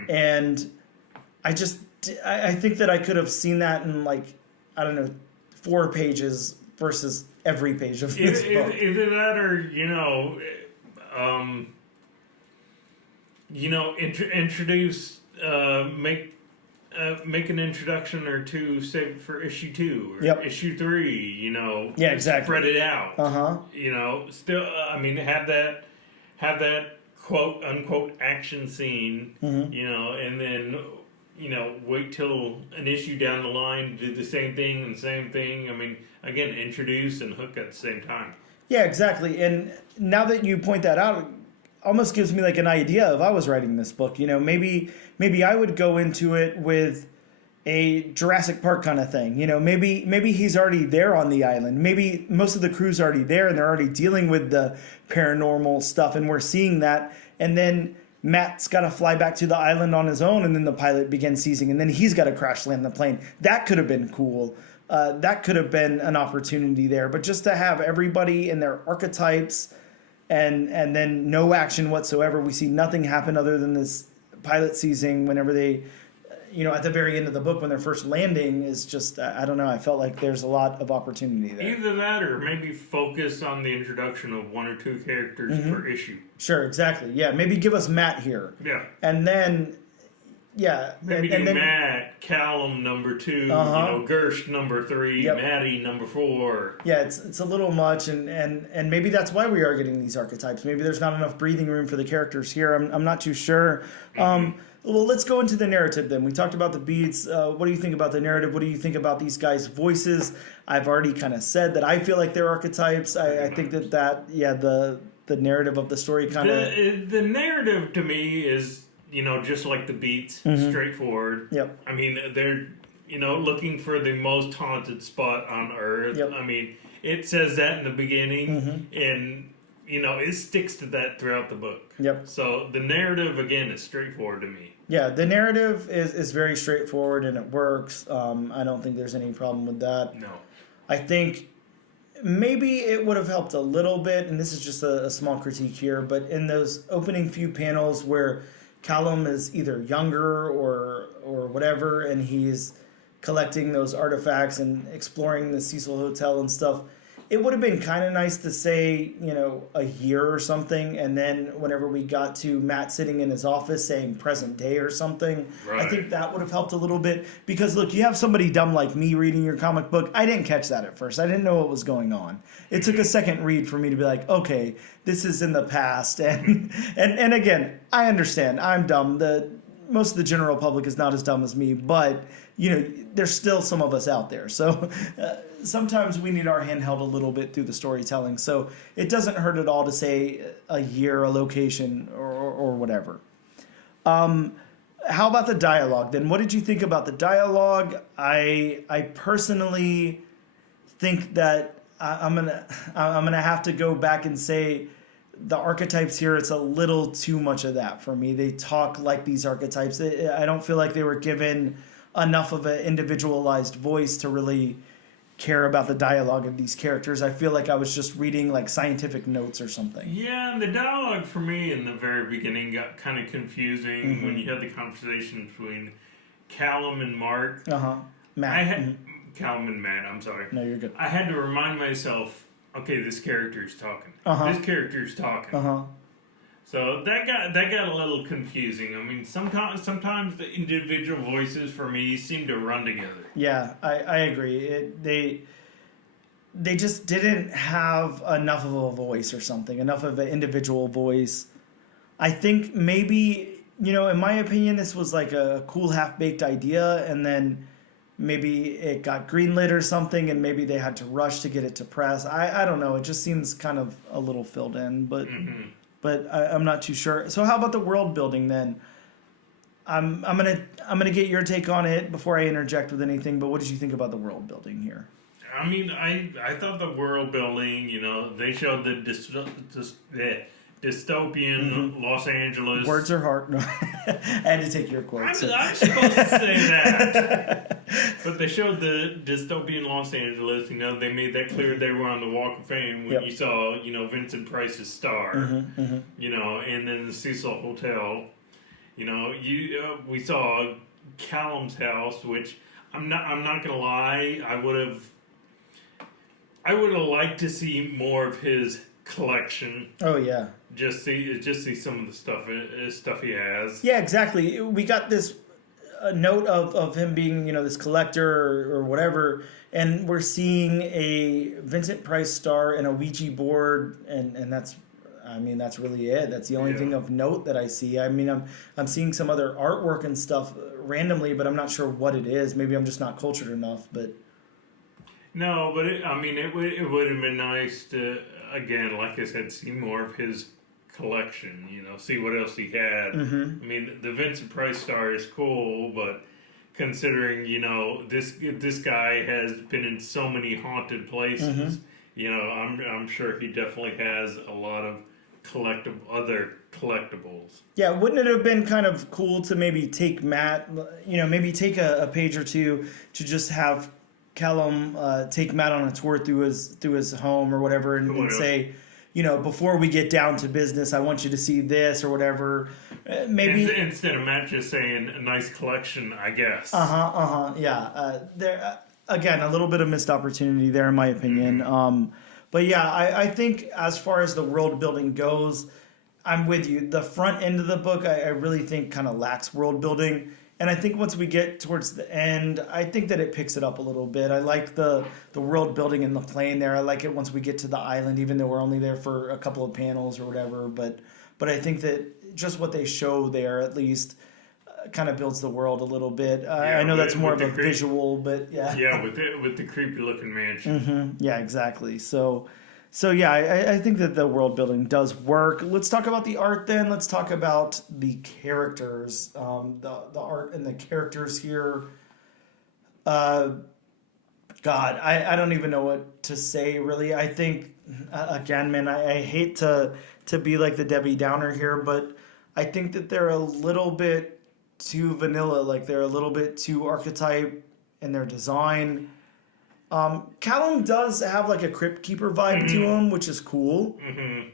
and I think that I could have seen that in 4 pages versus every page of this book. Either that or, introduce, make an introduction or two, save it for issue 2 or issue 3, Yeah, exactly. Spread it out. Still, have that quote unquote action scene, and then, wait till an issue down the line to do the same thing. I mean, again, introduce and hook at the same time. Yeah, exactly. And now that you point that out, it almost gives me an idea if I was writing this book. Maybe I would go into it with a Jurassic Park kind of thing. Maybe he's already there on the island. Maybe most of the crew's already there and they're already dealing with the paranormal stuff, and we're seeing that. And then Matt's got to fly back to the island on his own, and then the pilot begins seizing, and then he's got to crash land the plane. That could have been cool. That could have been an opportunity there. But just to have everybody in their archetypes and then no action whatsoever. We see nothing happen other than this pilot seizing whenever they, at the very end of the book when they're first landing is just, I don't know. I felt like there's a lot of opportunity there. Either that or maybe focus on the introduction of 1 or 2 characters per issue. Sure, exactly. Yeah, maybe give us Matt here. Yeah. And then... Yeah, maybe do Matt, Callum number 2, Gersh number 3, Maddie number 4. Yeah, it's a little much, and maybe that's why we are getting these archetypes. Maybe there's not enough breathing room for the characters here. I'm not too sure. Well, let's go into the narrative then. We talked about the beats. What do you think about the narrative? What do you think about these guys' voices? I've already kind of said that I feel like they're archetypes. I think that the narrative of the story kind of... The narrative to me is... just like the beats, straightforward. Yep. I mean, they're, looking for the most haunted spot on Earth. Yep. I mean, it says that in the beginning, and it sticks to that throughout the book. Yep. So the narrative, again, is straightforward to me. Yeah, the narrative is very straightforward and it works. I don't think there's any problem with that. No. I think maybe it would have helped a little bit, and this is just a small critique here, but in those opening few panels where Callum is either younger or whatever, and he's collecting those artifacts and exploring the Cecil Hotel and stuff, it would have been kind of nice to say, a year or something, and then whenever we got to Matt sitting in his office saying present day or something, right. I think that would have helped a little bit. Because, look, you have somebody dumb like me reading your comic book. I didn't catch that at first. I didn't know what was going on. It took a second read for me to be like, okay, this is in the past. And again, I understand. I'm dumb. Most of the general public is not as dumb as me, but there's still some of us out there. So sometimes we need our hand held a little bit through the storytelling. So it doesn't hurt at all to say a year, a location, or whatever. How about the dialogue then? What did you think about the dialogue? I personally think that I'm gonna have to go back and say the archetypes here, it's a little too much of that for me. They talk like these archetypes. I don't feel like they were given enough of an individualized voice to really care about the dialogue of these characters. I feel like I was just reading like scientific notes or something. Yeah, and the dialogue for me in the very beginning got kind of confusing when you had the conversation between Callum and Mark. Matt. Callum and Matt, I'm sorry. No, you're good. I had to remind myself, okay, this character's talking. This character's talking. So that got a little confusing. I mean, sometimes the individual voices for me seem to run together. Yeah, I agree. They just didn't have enough of a voice or something, enough of an individual voice. I think maybe, in my opinion, this was like a cool half-baked idea, and then maybe it got greenlit or something, and maybe they had to rush to get it to press. I don't know. It just seems kind of a little filled in, but I'm not too sure. So how about the world building then? I'm gonna get your take on it before I interject with anything. But what did you think about the world building here? I mean, I thought the world building. They showed the dystopian Los Angeles. Words are hard. No. I had to take your quote. I'm supposed to say that. But they showed the dystopian Los Angeles. They made that clear they were on the Walk of Fame when you saw, Vincent Price's star. And then the Cecil Hotel. We saw Callum's house, which I'm not gonna lie, I would have liked to see more of his collection. Oh yeah. Just see some of the stuff he has. Yeah, exactly. We got this note of him being, this collector or whatever, and we're seeing a Vincent Price star and a Ouija board, and that's really it. That's the only thing of note that I see. I mean, I'm seeing some other artwork and stuff randomly, but I'm not sure what it is. Maybe I'm just not cultured enough, but... No, but it would have been nice to, again, like I said, see more of his collection, see what else he had. I mean, the Vincent Price star is cool, but considering, this guy has been in so many haunted places, I'm sure he definitely has a lot of other collectibles. Yeah, wouldn't it have been kind of cool to maybe take Matt, maybe take a page or two to just have Callum take Matt on a tour through his home or whatever, and say, before we get down to business, I want you to see this or whatever. Maybe instead of Matt just saying a nice collection, I guess. Yeah. There again, a little bit of missed opportunity there, in my opinion. But yeah, I think as far as the world building goes, I'm with you. The front end of the book, I really think kind of lacks world building. And I think once we get towards the end, I think that it picks it up a little bit. I like the world building in the plane there. I like it once we get to the island, even though we're only there for a couple of panels or whatever. But I think that just what they show there, at least, kind of builds the world a little bit. I know that's more of a visual, but yeah. Yeah, with the creepy looking mansion. Yeah, exactly. So yeah, I think that the world building does work. Let's talk about the art then. Let's talk about the characters. The art and the characters here. God, I don't even know what to say, really. I think, again, man, I hate to be like the Debbie Downer here, but I think that they're a little bit too vanilla. Like, they're a little bit too archetype in their design. Callum does have, like, a Crypt Keeper vibe to him, which is cool. Mm-hmm.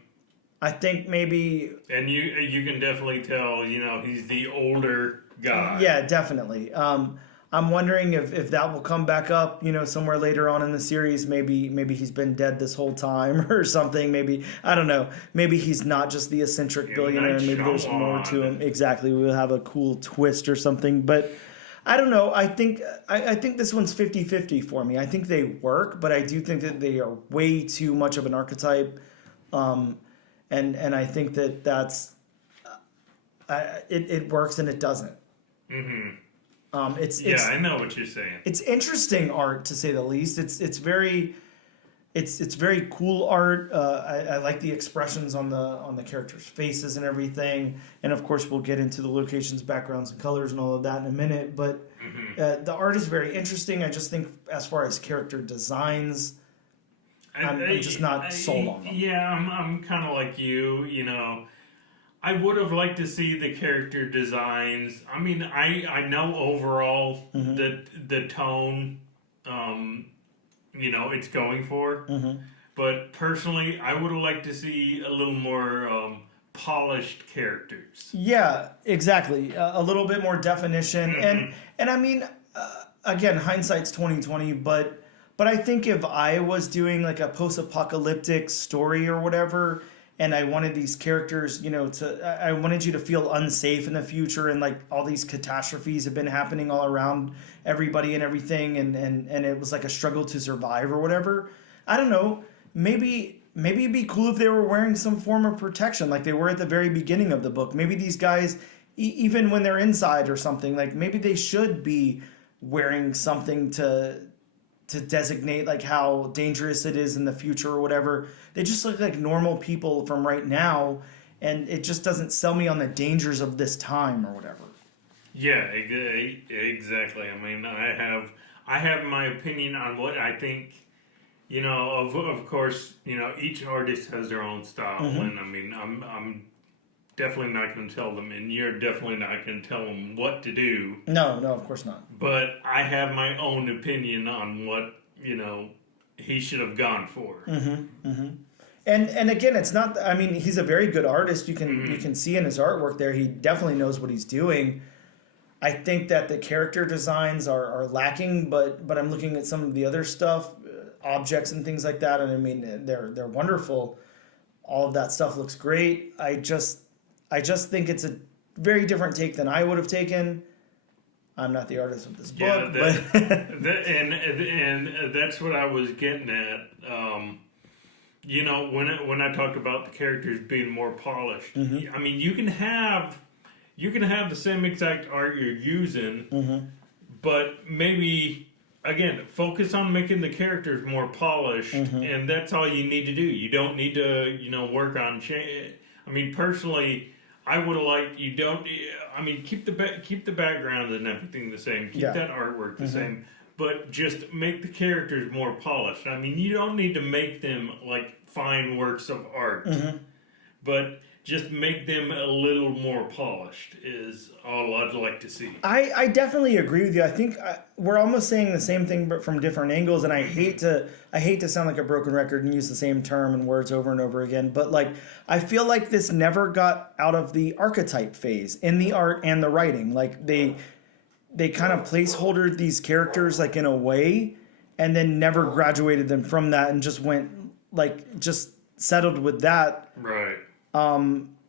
I think maybe... And you can definitely tell, he's the older guy. Yeah, definitely. I'm wondering if that will come back up, somewhere later on in the series. Maybe he's been dead this whole time or something. Maybe, I don't know. Maybe he's not just the eccentric billionaire. Maybe there's more to him. Exactly. We'll have a cool twist or something. But I don't know. I think this one's 50-50 for me. I think they work, but I do think that they are way too much of an archetype. And I think that's it works and it doesn't. Mm-hmm. I know what you're saying. It's interesting art, to say the least. It's very cool art. I like the expressions on the characters' faces and everything. And of course, we'll get into the locations, backgrounds, and colors and all of that in a minute. But the art is very interesting. I just think, as far as character designs, I'm just not sold on them. Yeah, I'm kind of like you. I would have liked to see the character designs. I mean, I know overall the tone, it's going for. But personally, I would have liked to see a little more polished characters. Yeah, exactly. A little bit more definition, and I mean, again, hindsight's 20/20. But I think if I was doing like a post-apocalyptic story or whatever, and I wanted these characters, I wanted you to feel unsafe in the future, and like all these catastrophes have been happening all around everybody and everything, and it was like a struggle to survive or whatever. I don't know. Maybe it'd be cool if they were wearing some form of protection, like they were at the very beginning of the book. Maybe these guys, even when they're inside or something, like maybe they should be wearing something to designate like how dangerous it is in the future or whatever. They just look like normal people from right now, and it just doesn't sell me on the dangers of this time or whatever. Yeah, exactly. I mean, I have my opinion on what I think. Of course, each artist has their own style, and I mean, I'm definitely not going to tell them, and you're definitely not going to tell them what to do. No, of course not. But I have my own opinion on what, he should have gone for. And again, it's not, I mean, he's a very good artist. You can see in his artwork there, he definitely knows what he's doing. I think that the character designs are lacking, but I'm looking at some of the other stuff, objects and things like that, and I mean, they're wonderful. All of that stuff looks great. I just think it's a very different take than I would have taken. I'm not the artist of this book, but and that's what I was getting at. When I talked about the characters being more polished, I mean, you can have the same exact art you're using, but maybe again focus on making the characters more polished, and that's all you need to do. You don't need to work on change. I mean, personally, I would have liked keep the background and everything the same. Keep that artwork the same, but just make the characters more polished. I mean, you don't need to make them like fine works of art, but just make them a little more polished is all I'd like to see. I definitely agree with you. I think we're almost saying the same thing, but from different angles. And I hate to sound like a broken record and use the same term and words over and over again. But like, I feel like this never got out of the archetype phase in the art and the writing. Like they kind of placeholdered these characters like in a way, and then never graduated them from that and just went like just settled with that. Right.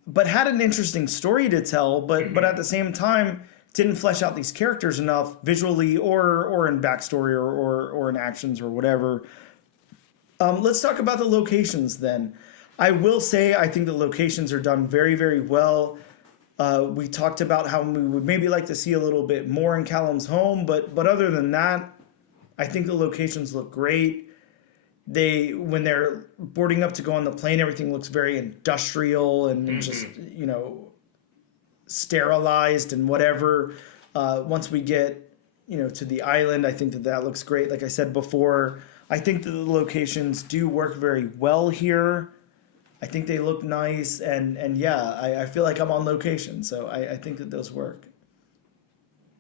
But had an interesting story to tell, but at the same time didn't flesh out these characters enough visually or in backstory or in actions or whatever. Let's talk about the locations then. I will say I think the locations are done very, very well. We talked about how we would maybe like to see a little bit more in Callum's home, but other than that, I think the locations look great. When they're boarding up to go on the plane, everything looks very industrial and just, sterilized and whatever. Once we get, to the island. I think that looks great. Like I said before, I think that the locations do work very well here. I think they look nice, and yeah, I feel like I'm on location, so I think that those work.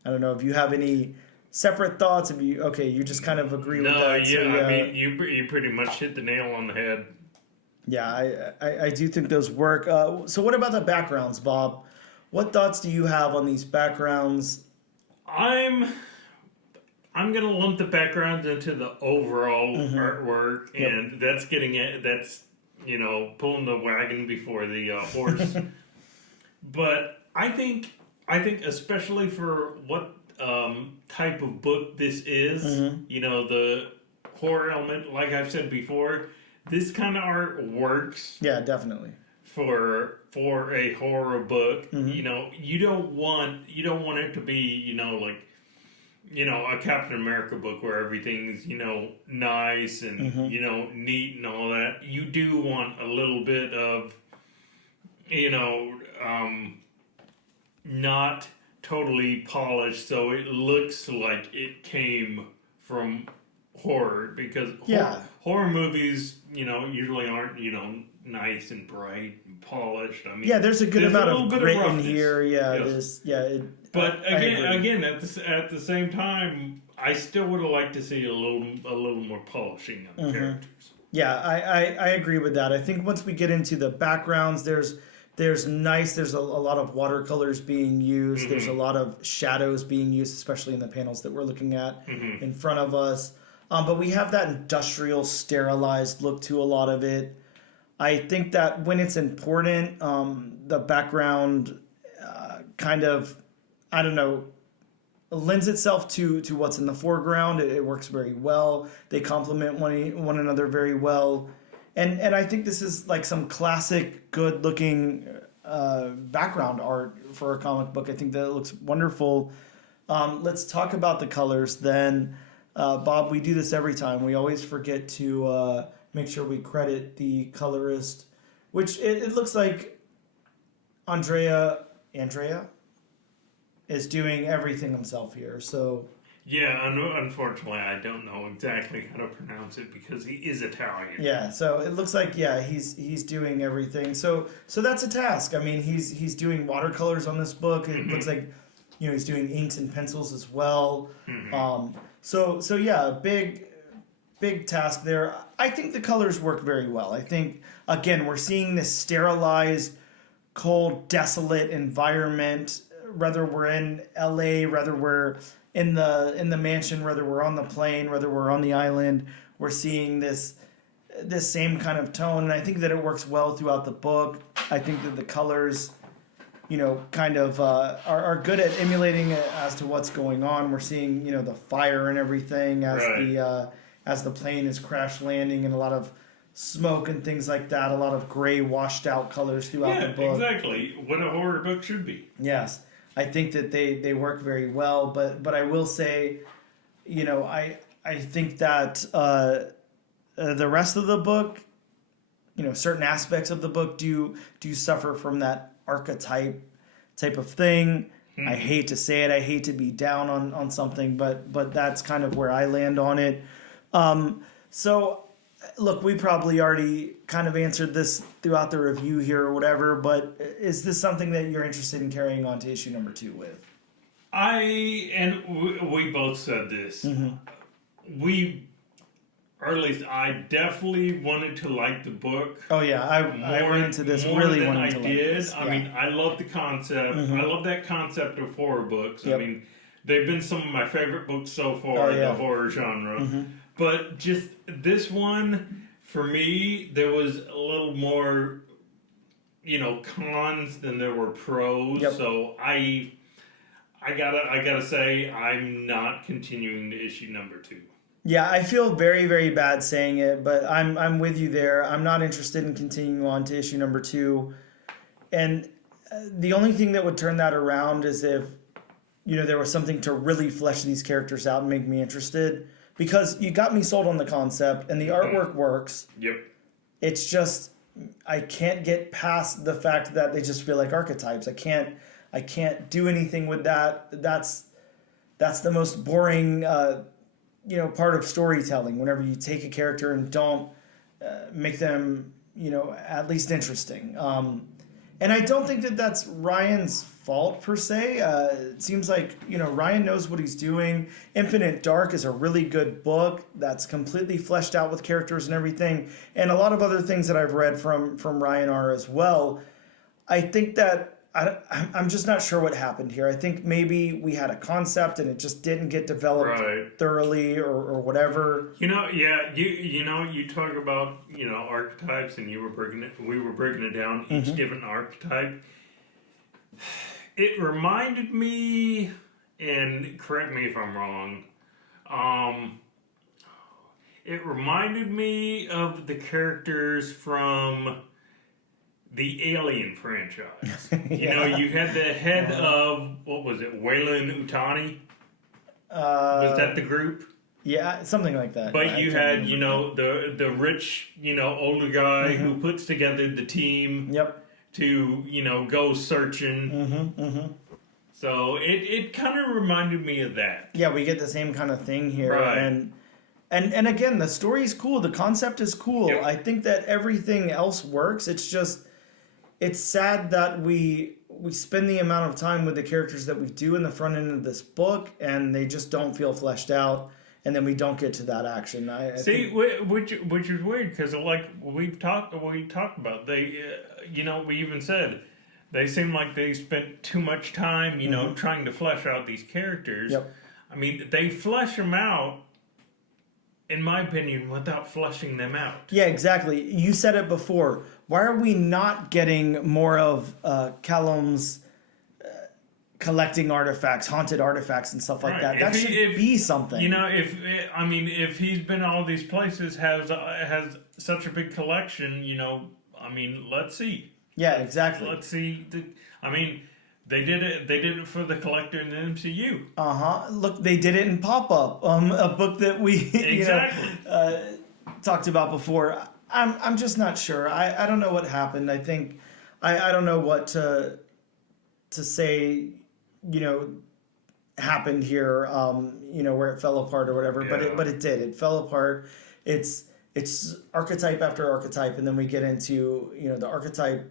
I don't know if you have any separate thoughts. If you just kind of agree with that. Yeah, so, I mean, you pretty much hit the nail on the head. Yeah, I do think those work. So what about the backgrounds, Bob? What thoughts do you have on these backgrounds? I'm gonna lump the backgrounds into the overall artwork, and that's pulling the wagon before the horse. But I think especially for what type of book this is, the horror element, like I've said before, this kind of art works. Yeah, definitely. For a horror book, you don't want it to be, a Captain America book where everything's, nice and, neat and all that. You do want a little bit of, not totally polished, so it looks like it came from horror, because horror movies, usually aren't, nice and bright and polished. I mean, there's a good amount of grit in here. But again, at the same time, I still would have liked to see a little more polishing on the characters. Yeah, I agree with that. I think once we get into the backgrounds, there's a lot of watercolors being used. There's a lot of shadows being used, especially in the panels that we're looking at in front of us. But we have that industrial, sterilized look to a lot of it. I think that when it's important, the background kind of, I don't know, lends itself to what's in the foreground. It works very well. They complement one another very well. And I think this is like some classic, good-looking background art for a comic book. I think that it looks wonderful. Let's talk about the colors then. Bob, we do this every time. We always forget to make sure we credit the colorist, which it looks like Andrea is doing everything himself here. So yeah, unfortunately, I don't know exactly how to pronounce it because he is Italian. Yeah, so it looks like he's doing everything. So that's a task. I mean, he's doing watercolors on this book. It looks like he's doing inks and pencils as well. So yeah, big task there. I think the colors work very well. I think again we're seeing this sterilized, cold, desolate environment. Whether we're in LA, whether we're in the mansion, whether we're on the plane, whether we're on the island, we're seeing this same kind of tone, and I think that it works well throughout the book. I think that the colors, kind of are good at emulating as to what's going on. We're seeing the fire and everything as the plane is crash landing, and a lot of smoke and things like that. A lot of gray, washed out colors throughout the book. Yeah, exactly what a horror book should be. Yes. I think that they work very well, but I will say, I think that the rest of the book, certain aspects of the book do suffer from that archetype type of thing. I hate to say it. I hate to be down on something, but that's kind of where I land on it. So, look, we probably already kind of answered this throughout the review here or whatever, but is this something that you're interested in carrying on to issue number 2 with? We both said this. Or at least I definitely wanted to like the book. Oh yeah, I went into this really wanting to like this. I mean, I love the concept. I love that concept of horror books. I mean, they've been some of my favorite books so far in the horror genre. But just this one, for me, there was a little more, cons than there were pros. So I gotta say, I'm not continuing to issue number 2. Yeah, I feel very, very bad saying it, but I'm with you there. I'm not interested in continuing on to issue number 2. And the only thing that would turn that around is if, there was something to really flesh these characters out and make me interested. Because you got me sold on the concept, and the artwork works. Yep. It's just, I can't get past the fact that they just feel like archetypes. I can't do anything with that. that's the most boring part of storytelling. Whenever you take a character and don't make them at least interesting. And I don't think that that's Ryan's fault per se. It seems like Ryan knows what he's doing. Infinite Dark is a really good book that's completely fleshed out with characters and everything, and a lot of other things that I've read from Ryan are as well. I think that I'm just not sure what happened here. I think maybe we had a concept and it just didn't get developed thoroughly or whatever. You talk about archetypes, and we were breaking it down, each different archetype. It reminded me, and correct me if I'm wrong, it reminded me of the characters from the Alien franchise. You had the head of, what was it, Weyland Utani? Was that the group? Yeah, something like that. But you had, the rich, older guy who puts together the team to, go searching. So it kind of reminded me of that. Yeah, we get the same kind of thing here. Right. And again, the story's cool. The concept is cool. Yep. I think that everything else works. It's just... It's sad that we spend the amount of time with the characters that we do in the front end of this book, and they just don't feel fleshed out, and then we don't get to that action. I think, which is weird, because like we talked about, they, we even said they seem like they spent too much time, trying to flesh out these characters. Yep. I mean, they flesh them out, in my opinion, without fleshing them out. Yeah, exactly. You said it before. Why are we not getting more of Callum's collecting artifacts, haunted artifacts, and stuff like that? That should be something. If he's been all these places, has such a big collection, let's see. Yeah, exactly. Let's see. They did it. They did it for the collector in the MCU. Look, they did it in Pop-Up, a book that we talked about before. I'm just not sure. I don't know what happened. I think I don't know what to say. Happened here. Where it fell apart or whatever. Yeah. But it did. It fell apart. It's archetype after archetype, and then we get into the archetype.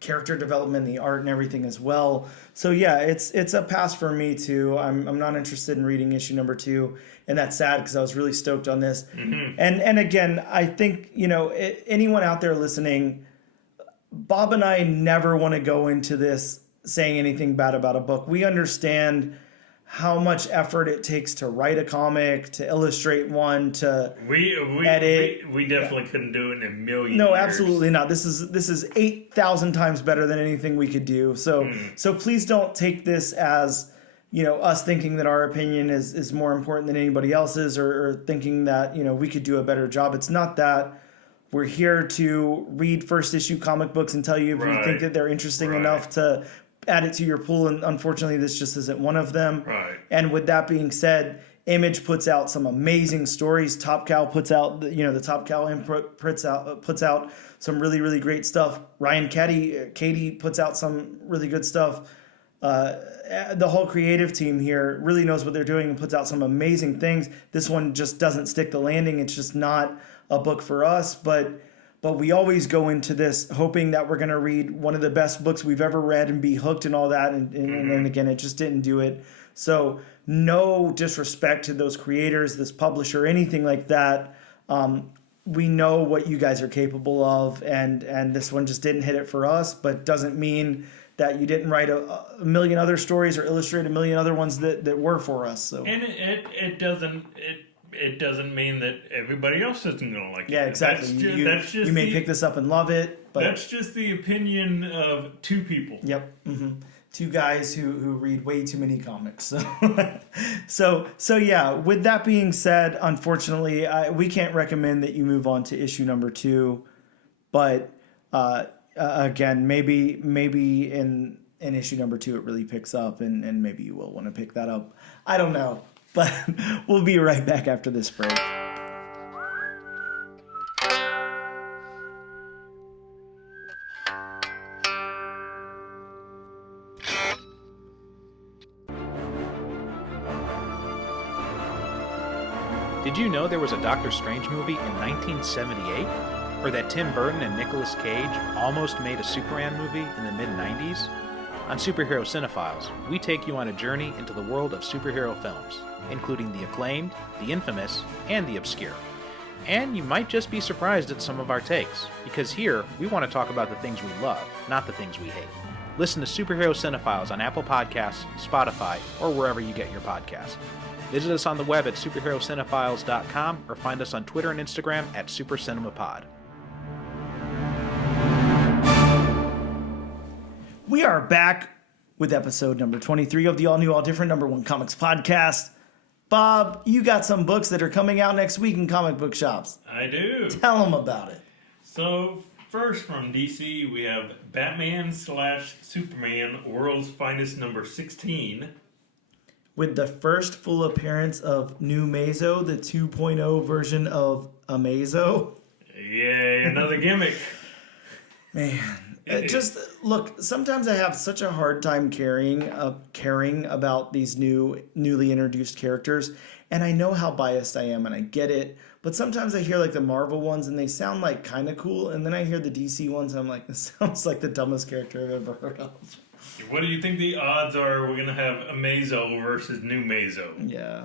Character development, the art, and everything as well. So yeah, it's a pass for me too. I'm not interested in reading issue number 2, and that's sad because I was really stoked on this. And again, I think anyone out there listening, Bob and I never want to go into this saying anything bad about a book. We understand how much effort it takes to write a comic, to illustrate one, to edit. We definitely couldn't do it in a million No, years. absolutely not. This is 8,000 times better than anything we could do. So please don't take this as us thinking that our opinion is more important than anybody else's, or thinking that we could do a better job. It's not that. We're here to read first issue comic books and tell you if we think that they're interesting enough to add it to your pool, and unfortunately this just isn't one of them. And with that being said, Image puts out some amazing stories. Top Cow puts out the Top Cow imprint puts out some really, really great stuff. Ryan Katie puts out some really good stuff. The whole creative team here really knows what they're doing and puts out some amazing things. This one just doesn't stick the landing. It's just not a book for us, but we always go into this hoping that we're going to read one of the best books we've ever read and be hooked and all that. And again, it just didn't do it. So no disrespect to those creators, this publisher, anything like that. We know what you guys are capable of, and this one just didn't hit it for us, but doesn't mean that you didn't write a million other stories or illustrate a million other ones that were for us. So. And it doesn't mean that everybody else isn't going to like it. Yeah, exactly. You may pick this up and love it, but that's just the opinion of two people. Yep. Two guys who read way too many comics. So yeah, with that being said, unfortunately, we can't recommend that you move on to issue number 2, but again, maybe in issue number 2 it really picks up, and maybe you will want to pick that up. I don't know. But we'll be right back after this break. Did you know there was a Doctor Strange movie in 1978? Or that Tim Burton and Nicolas Cage almost made a Superman movie in the mid-90s? On Superhero Cinephiles, we take you on a journey into the world of superhero films, including the acclaimed, the infamous, and the obscure. And you might just be surprised at some of our takes, because here we want to talk about the things we love, not the things we hate. Listen to Superhero Cinephiles on Apple Podcasts, Spotify, or wherever you get your podcasts. Visit us on the web at superherocinephiles.com or find us on Twitter and Instagram at SuperCinemaPod. We are back with episode number 23 of the all-new, all-different #1 Comics Podcast. Bob, you got some books that are coming out next week in comic book shops. I do. Tell them about it. So, first from DC, we have Batman/Superman World's Finest number 16. With the first full appearance of New Mazo, the 2.0 version of Amazo. Yay, another gimmick. Man. Just look, sometimes I have such a hard time caring about these newly introduced characters, and I know how biased I am, and I get it. But sometimes I hear like the Marvel ones, and they sound like kind of cool, and then I hear the DC ones, and I'm like, this sounds like the dumbest character I've ever heard of. What do you think the odds are we're gonna have Amazo versus New Mazo? Yeah,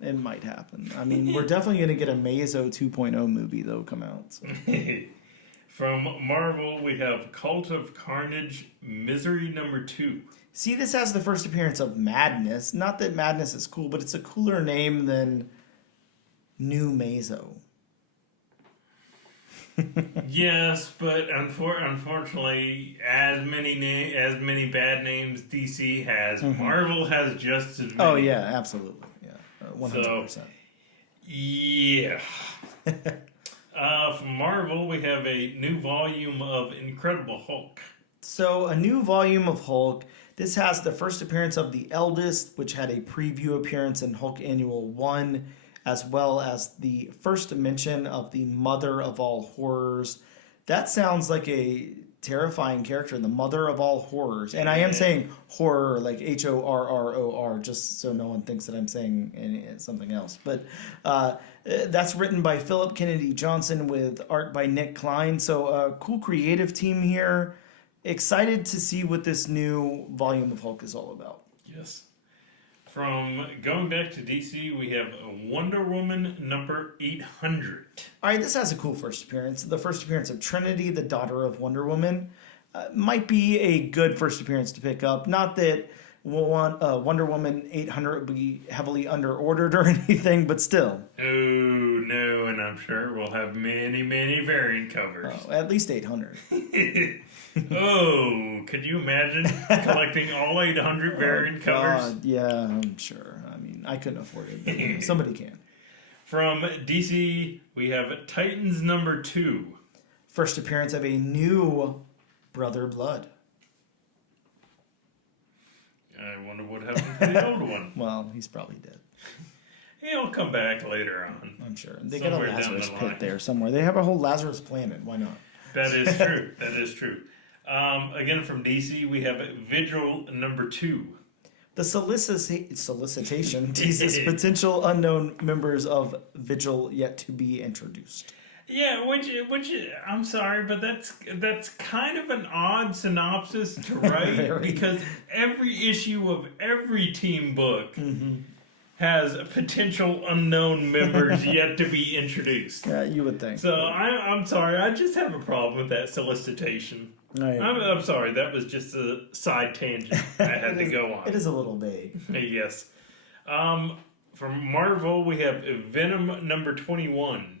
it might happen. I mean, we're definitely gonna get a Mazo 2.0 movie though come out. So. From Marvel, we have Cult of Carnage, Misery number 2. See, this has the first appearance of Madness. Not that Madness is cool, but it's a cooler name than New Mazo. Yes, but unfortunately, as many bad names DC has, Marvel has just as many. Oh yeah, absolutely, yeah, 100%. So, yeah. From Marvel, we have a new volume of Incredible Hulk. So, a new volume of Hulk. This has the first appearance of The Eldest, which had a preview appearance in Hulk Annual 1, as well as the first mention of the Mother of All Horrors. That sounds like a terrifying character, the Mother of All Horrors. And I am saying horror, like HORROR, just so no one thinks that I'm saying something else. But that's written by Philip Kennedy Johnson with art by Nick Klein. So a cool creative team here. Excited to see what this new volume of Hulk is all about. Yes. From going back to DC, we have Wonder Woman number 800. All right, this has a cool first appearance. The first appearance of Trinity, the daughter of Wonder Woman. Might be a good first appearance to pick up. Not that Wonder Woman 800 would be heavily under-ordered or anything, but still. Oh, no, and I'm sure we'll have many, many variant covers. Oh, at least 800. Oh, could you imagine collecting all 800 variant covers? Yeah, I'm sure. I mean, I couldn't afford it, but somebody can. From DC, we have Titans number 2. First appearance of a new Brother Blood. I wonder what happened to the old one. Well, he's probably dead. He'll come back later on. I'm sure. They got a Lazarus pit there somewhere. They have a whole Lazarus planet. Why not? That is true. That is true. Again, from DC, we have Vigil number 2. The solicitation teases potential unknown members of Vigil yet to be introduced. Yeah, which I'm sorry, but that's kind of an odd synopsis to write because every issue of every team book has potential unknown members yet to be introduced. Yeah, you would think. So I'm sorry, I just have a problem with that solicitation. I'm sorry, that was just a side tangent I had to go on. It is a little vague. Yes. From Marvel, we have Venom number 21.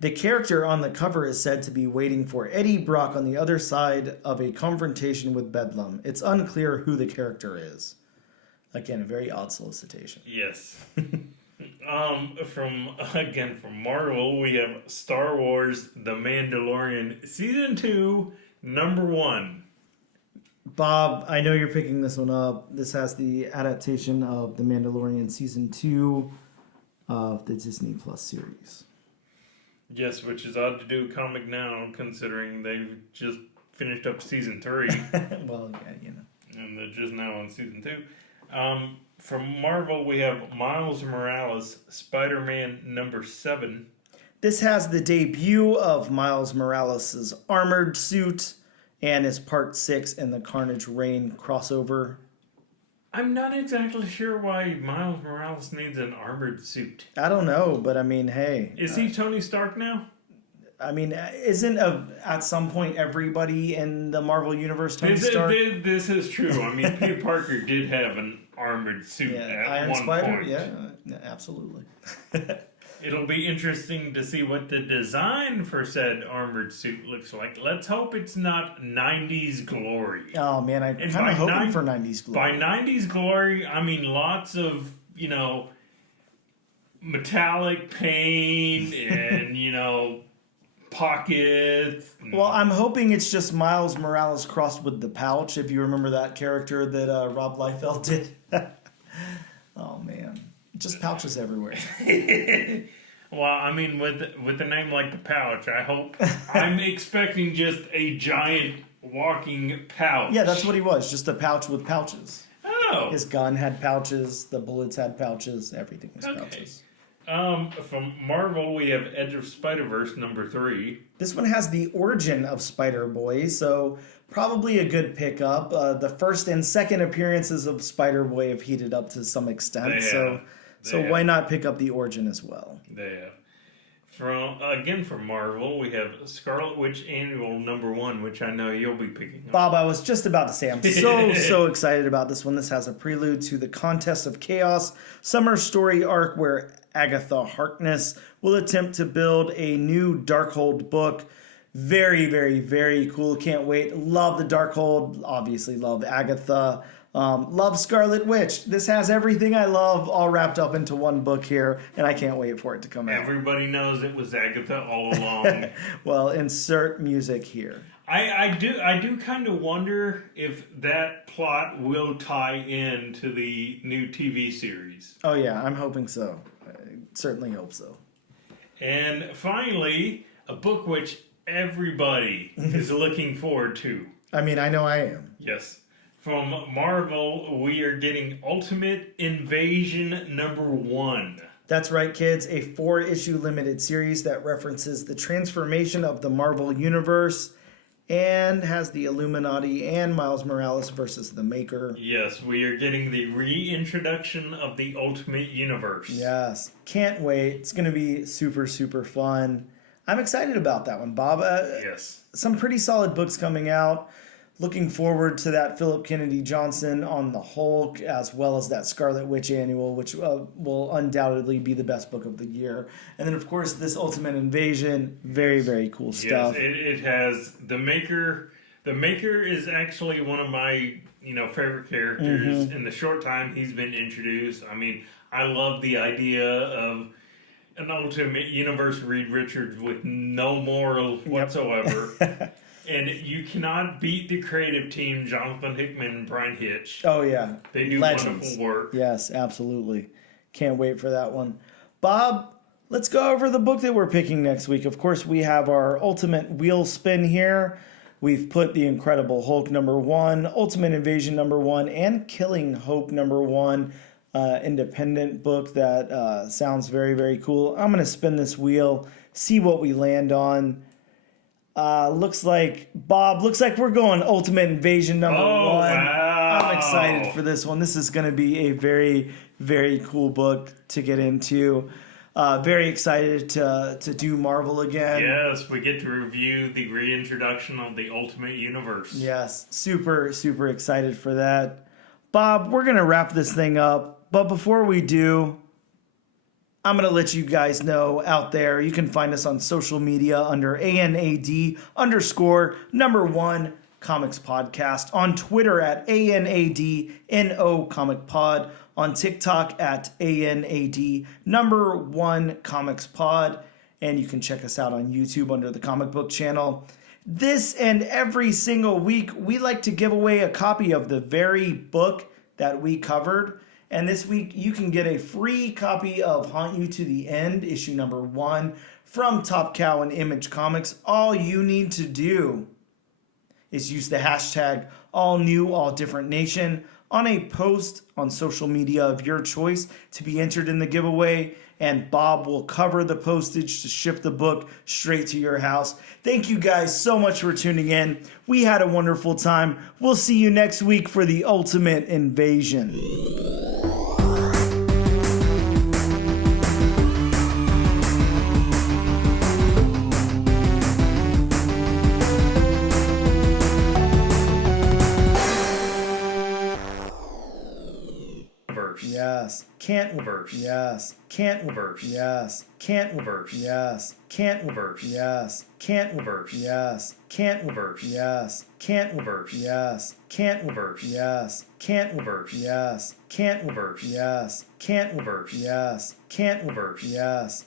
The character on the cover is said to be waiting for Eddie Brock on the other side of a confrontation with Bedlam. It's unclear who the character is. Again, a very odd solicitation. Yes. From Marvel, we have Star Wars The Mandalorian Season 2, number 1. Bob, I know you're picking this one up. This has the adaptation of The Mandalorian Season 2 of the Disney Plus series. Yes, which is odd to do a comic now, considering they've just finished up Season 3. Well, yeah, you know. And they're just now on Season 2. From Marvel, we have Miles Morales, Spider-Man #7. This has the debut of Miles Morales' armored suit and is part 6 in the Carnage Reign crossover. I'm not exactly sure why Miles Morales needs an armored suit. I don't know, but I mean, hey. Is he Tony Stark now? I mean, isn't at some point everybody in the Marvel Universe Tony Stark? This is true. I mean, Peter Parker did have an armored suit at Iron one Spider? point. Yeah, absolutely. It'll be interesting to see what the design for said armored suit looks like. Let's hope it's not 90s glory. Oh, man, I'm kind of hoping for 90s glory. By 90s glory, I mean lots of, metallic paint and, pockets. Well, I'm hoping it's just Miles Morales crossed with the pouch, if you remember that character that Rob Liefeld did. Oh, man. Just pouches everywhere. Well, I mean, with a name like the Pouch, I'm expecting just a giant walking pouch. Yeah, that's what he was. Just a pouch with pouches. Oh. His gun had pouches. The bullets had pouches. Everything was pouches. From Marvel, we have Edge of Spider-Verse #3. This one has the origin of Spider-Boy, so probably a good pickup. The first and second appearances of Spider-Boy have heated up to some extent, so why not pick up the origin as well? They have. From Marvel, we have Scarlet Witch Annual #1, which I know you'll be picking up. Bob, I was just about to say, I'm so excited about this one. This has a prelude to the Contest of Chaos summer story arc where Agatha Harkness will attempt to build a new Darkhold book. Very, very, very cool. Can't wait. Love the Darkhold. Obviously love Agatha. Love Scarlet Witch. This has everything I love all wrapped up into one book here, and I can't wait for it to come out. Everybody knows it was Agatha all along. Well, insert music here. I do kind of wonder if that plot will tie in to the new TV series. Oh yeah, I'm hoping so. I certainly hope so. And finally, a book which everybody is looking forward to. I mean, I know I am. Yes. From Marvel, we are getting Ultimate Invasion #1. That's right, kids. A 4-issue limited series that references the transformation of the Marvel Universe and has the Illuminati and Miles Morales versus the Maker. Yes, we are getting the reintroduction of the Ultimate Universe. Yes. Can't wait. It's going to be super, super fun. I'm excited about that one, Bob. Yes. Some pretty solid books coming out. Looking forward to that Philip Kennedy Johnson on the Hulk, as well as that Scarlet Witch Annual, which will undoubtedly be the best book of the year. And then, of course, this Ultimate Invasion, very, very cool stuff. Yes, it has the Maker. The Maker is actually one of my favorite characters. In the short time he's been introduced, I mean, I love the idea of an Ultimate Universe Reed Richards with no morals whatsoever. And you cannot beat the creative team, Jonathan Hickman and Brian Hitch. Oh, yeah. They do wonderful work. Yes, absolutely. Can't wait for that one. Bob, let's go over the book that we're picking next week. Of course, we have our Ultimate Wheel Spin here. We've put The Incredible Hulk #1, Ultimate Invasion #1, and Killing Hope #1. Independent book that sounds very, very cool. I'm going to spin this wheel, see what we land on. Looks like we're going Ultimate Invasion #1. Wow. I'm excited for this one. This is going to be a very, very cool book to get into. Very excited to do Marvel again. Yes, we get to review the reintroduction of the Ultimate Universe. Yes, super, super excited for that. Bob, we're going to wrap this thing up. But before we do, I'm going to let you guys know out there, you can find us on social media under ANAD_1 Comics Podcast, on Twitter at ANADNO Comic Pod, on TikTok at ANAD1 Comics Pod, and you can check us out on YouTube under the Comic Book Channel. This and every single week, we like to give away a copy of the very book that we covered. And this week, you can get a free copy of Haunt You to the End, issue #1, from Top Cow and Image Comics. All you need to do is use the hashtag AllNewAllDifferentNation on a post on social media of your choice to be entered in the giveaway, and Bob will cover the postage to ship the book straight to your house. Thank you guys so much for tuning in. We had a wonderful time. We'll see you next week for the ultimate invasion. Yes. Can't reverse. Yes. Can't reverse. Yes. Can't reverse. Yes. Can't reverse. Yes. Can't reverse. Yes. Can't reverse. Yes. Can't reverse. Yes. Can't reverse. Yes. Can't reverse. Yes. Can't reverse. Yes. Can't reverse. Yes. Can't reverse. Yes.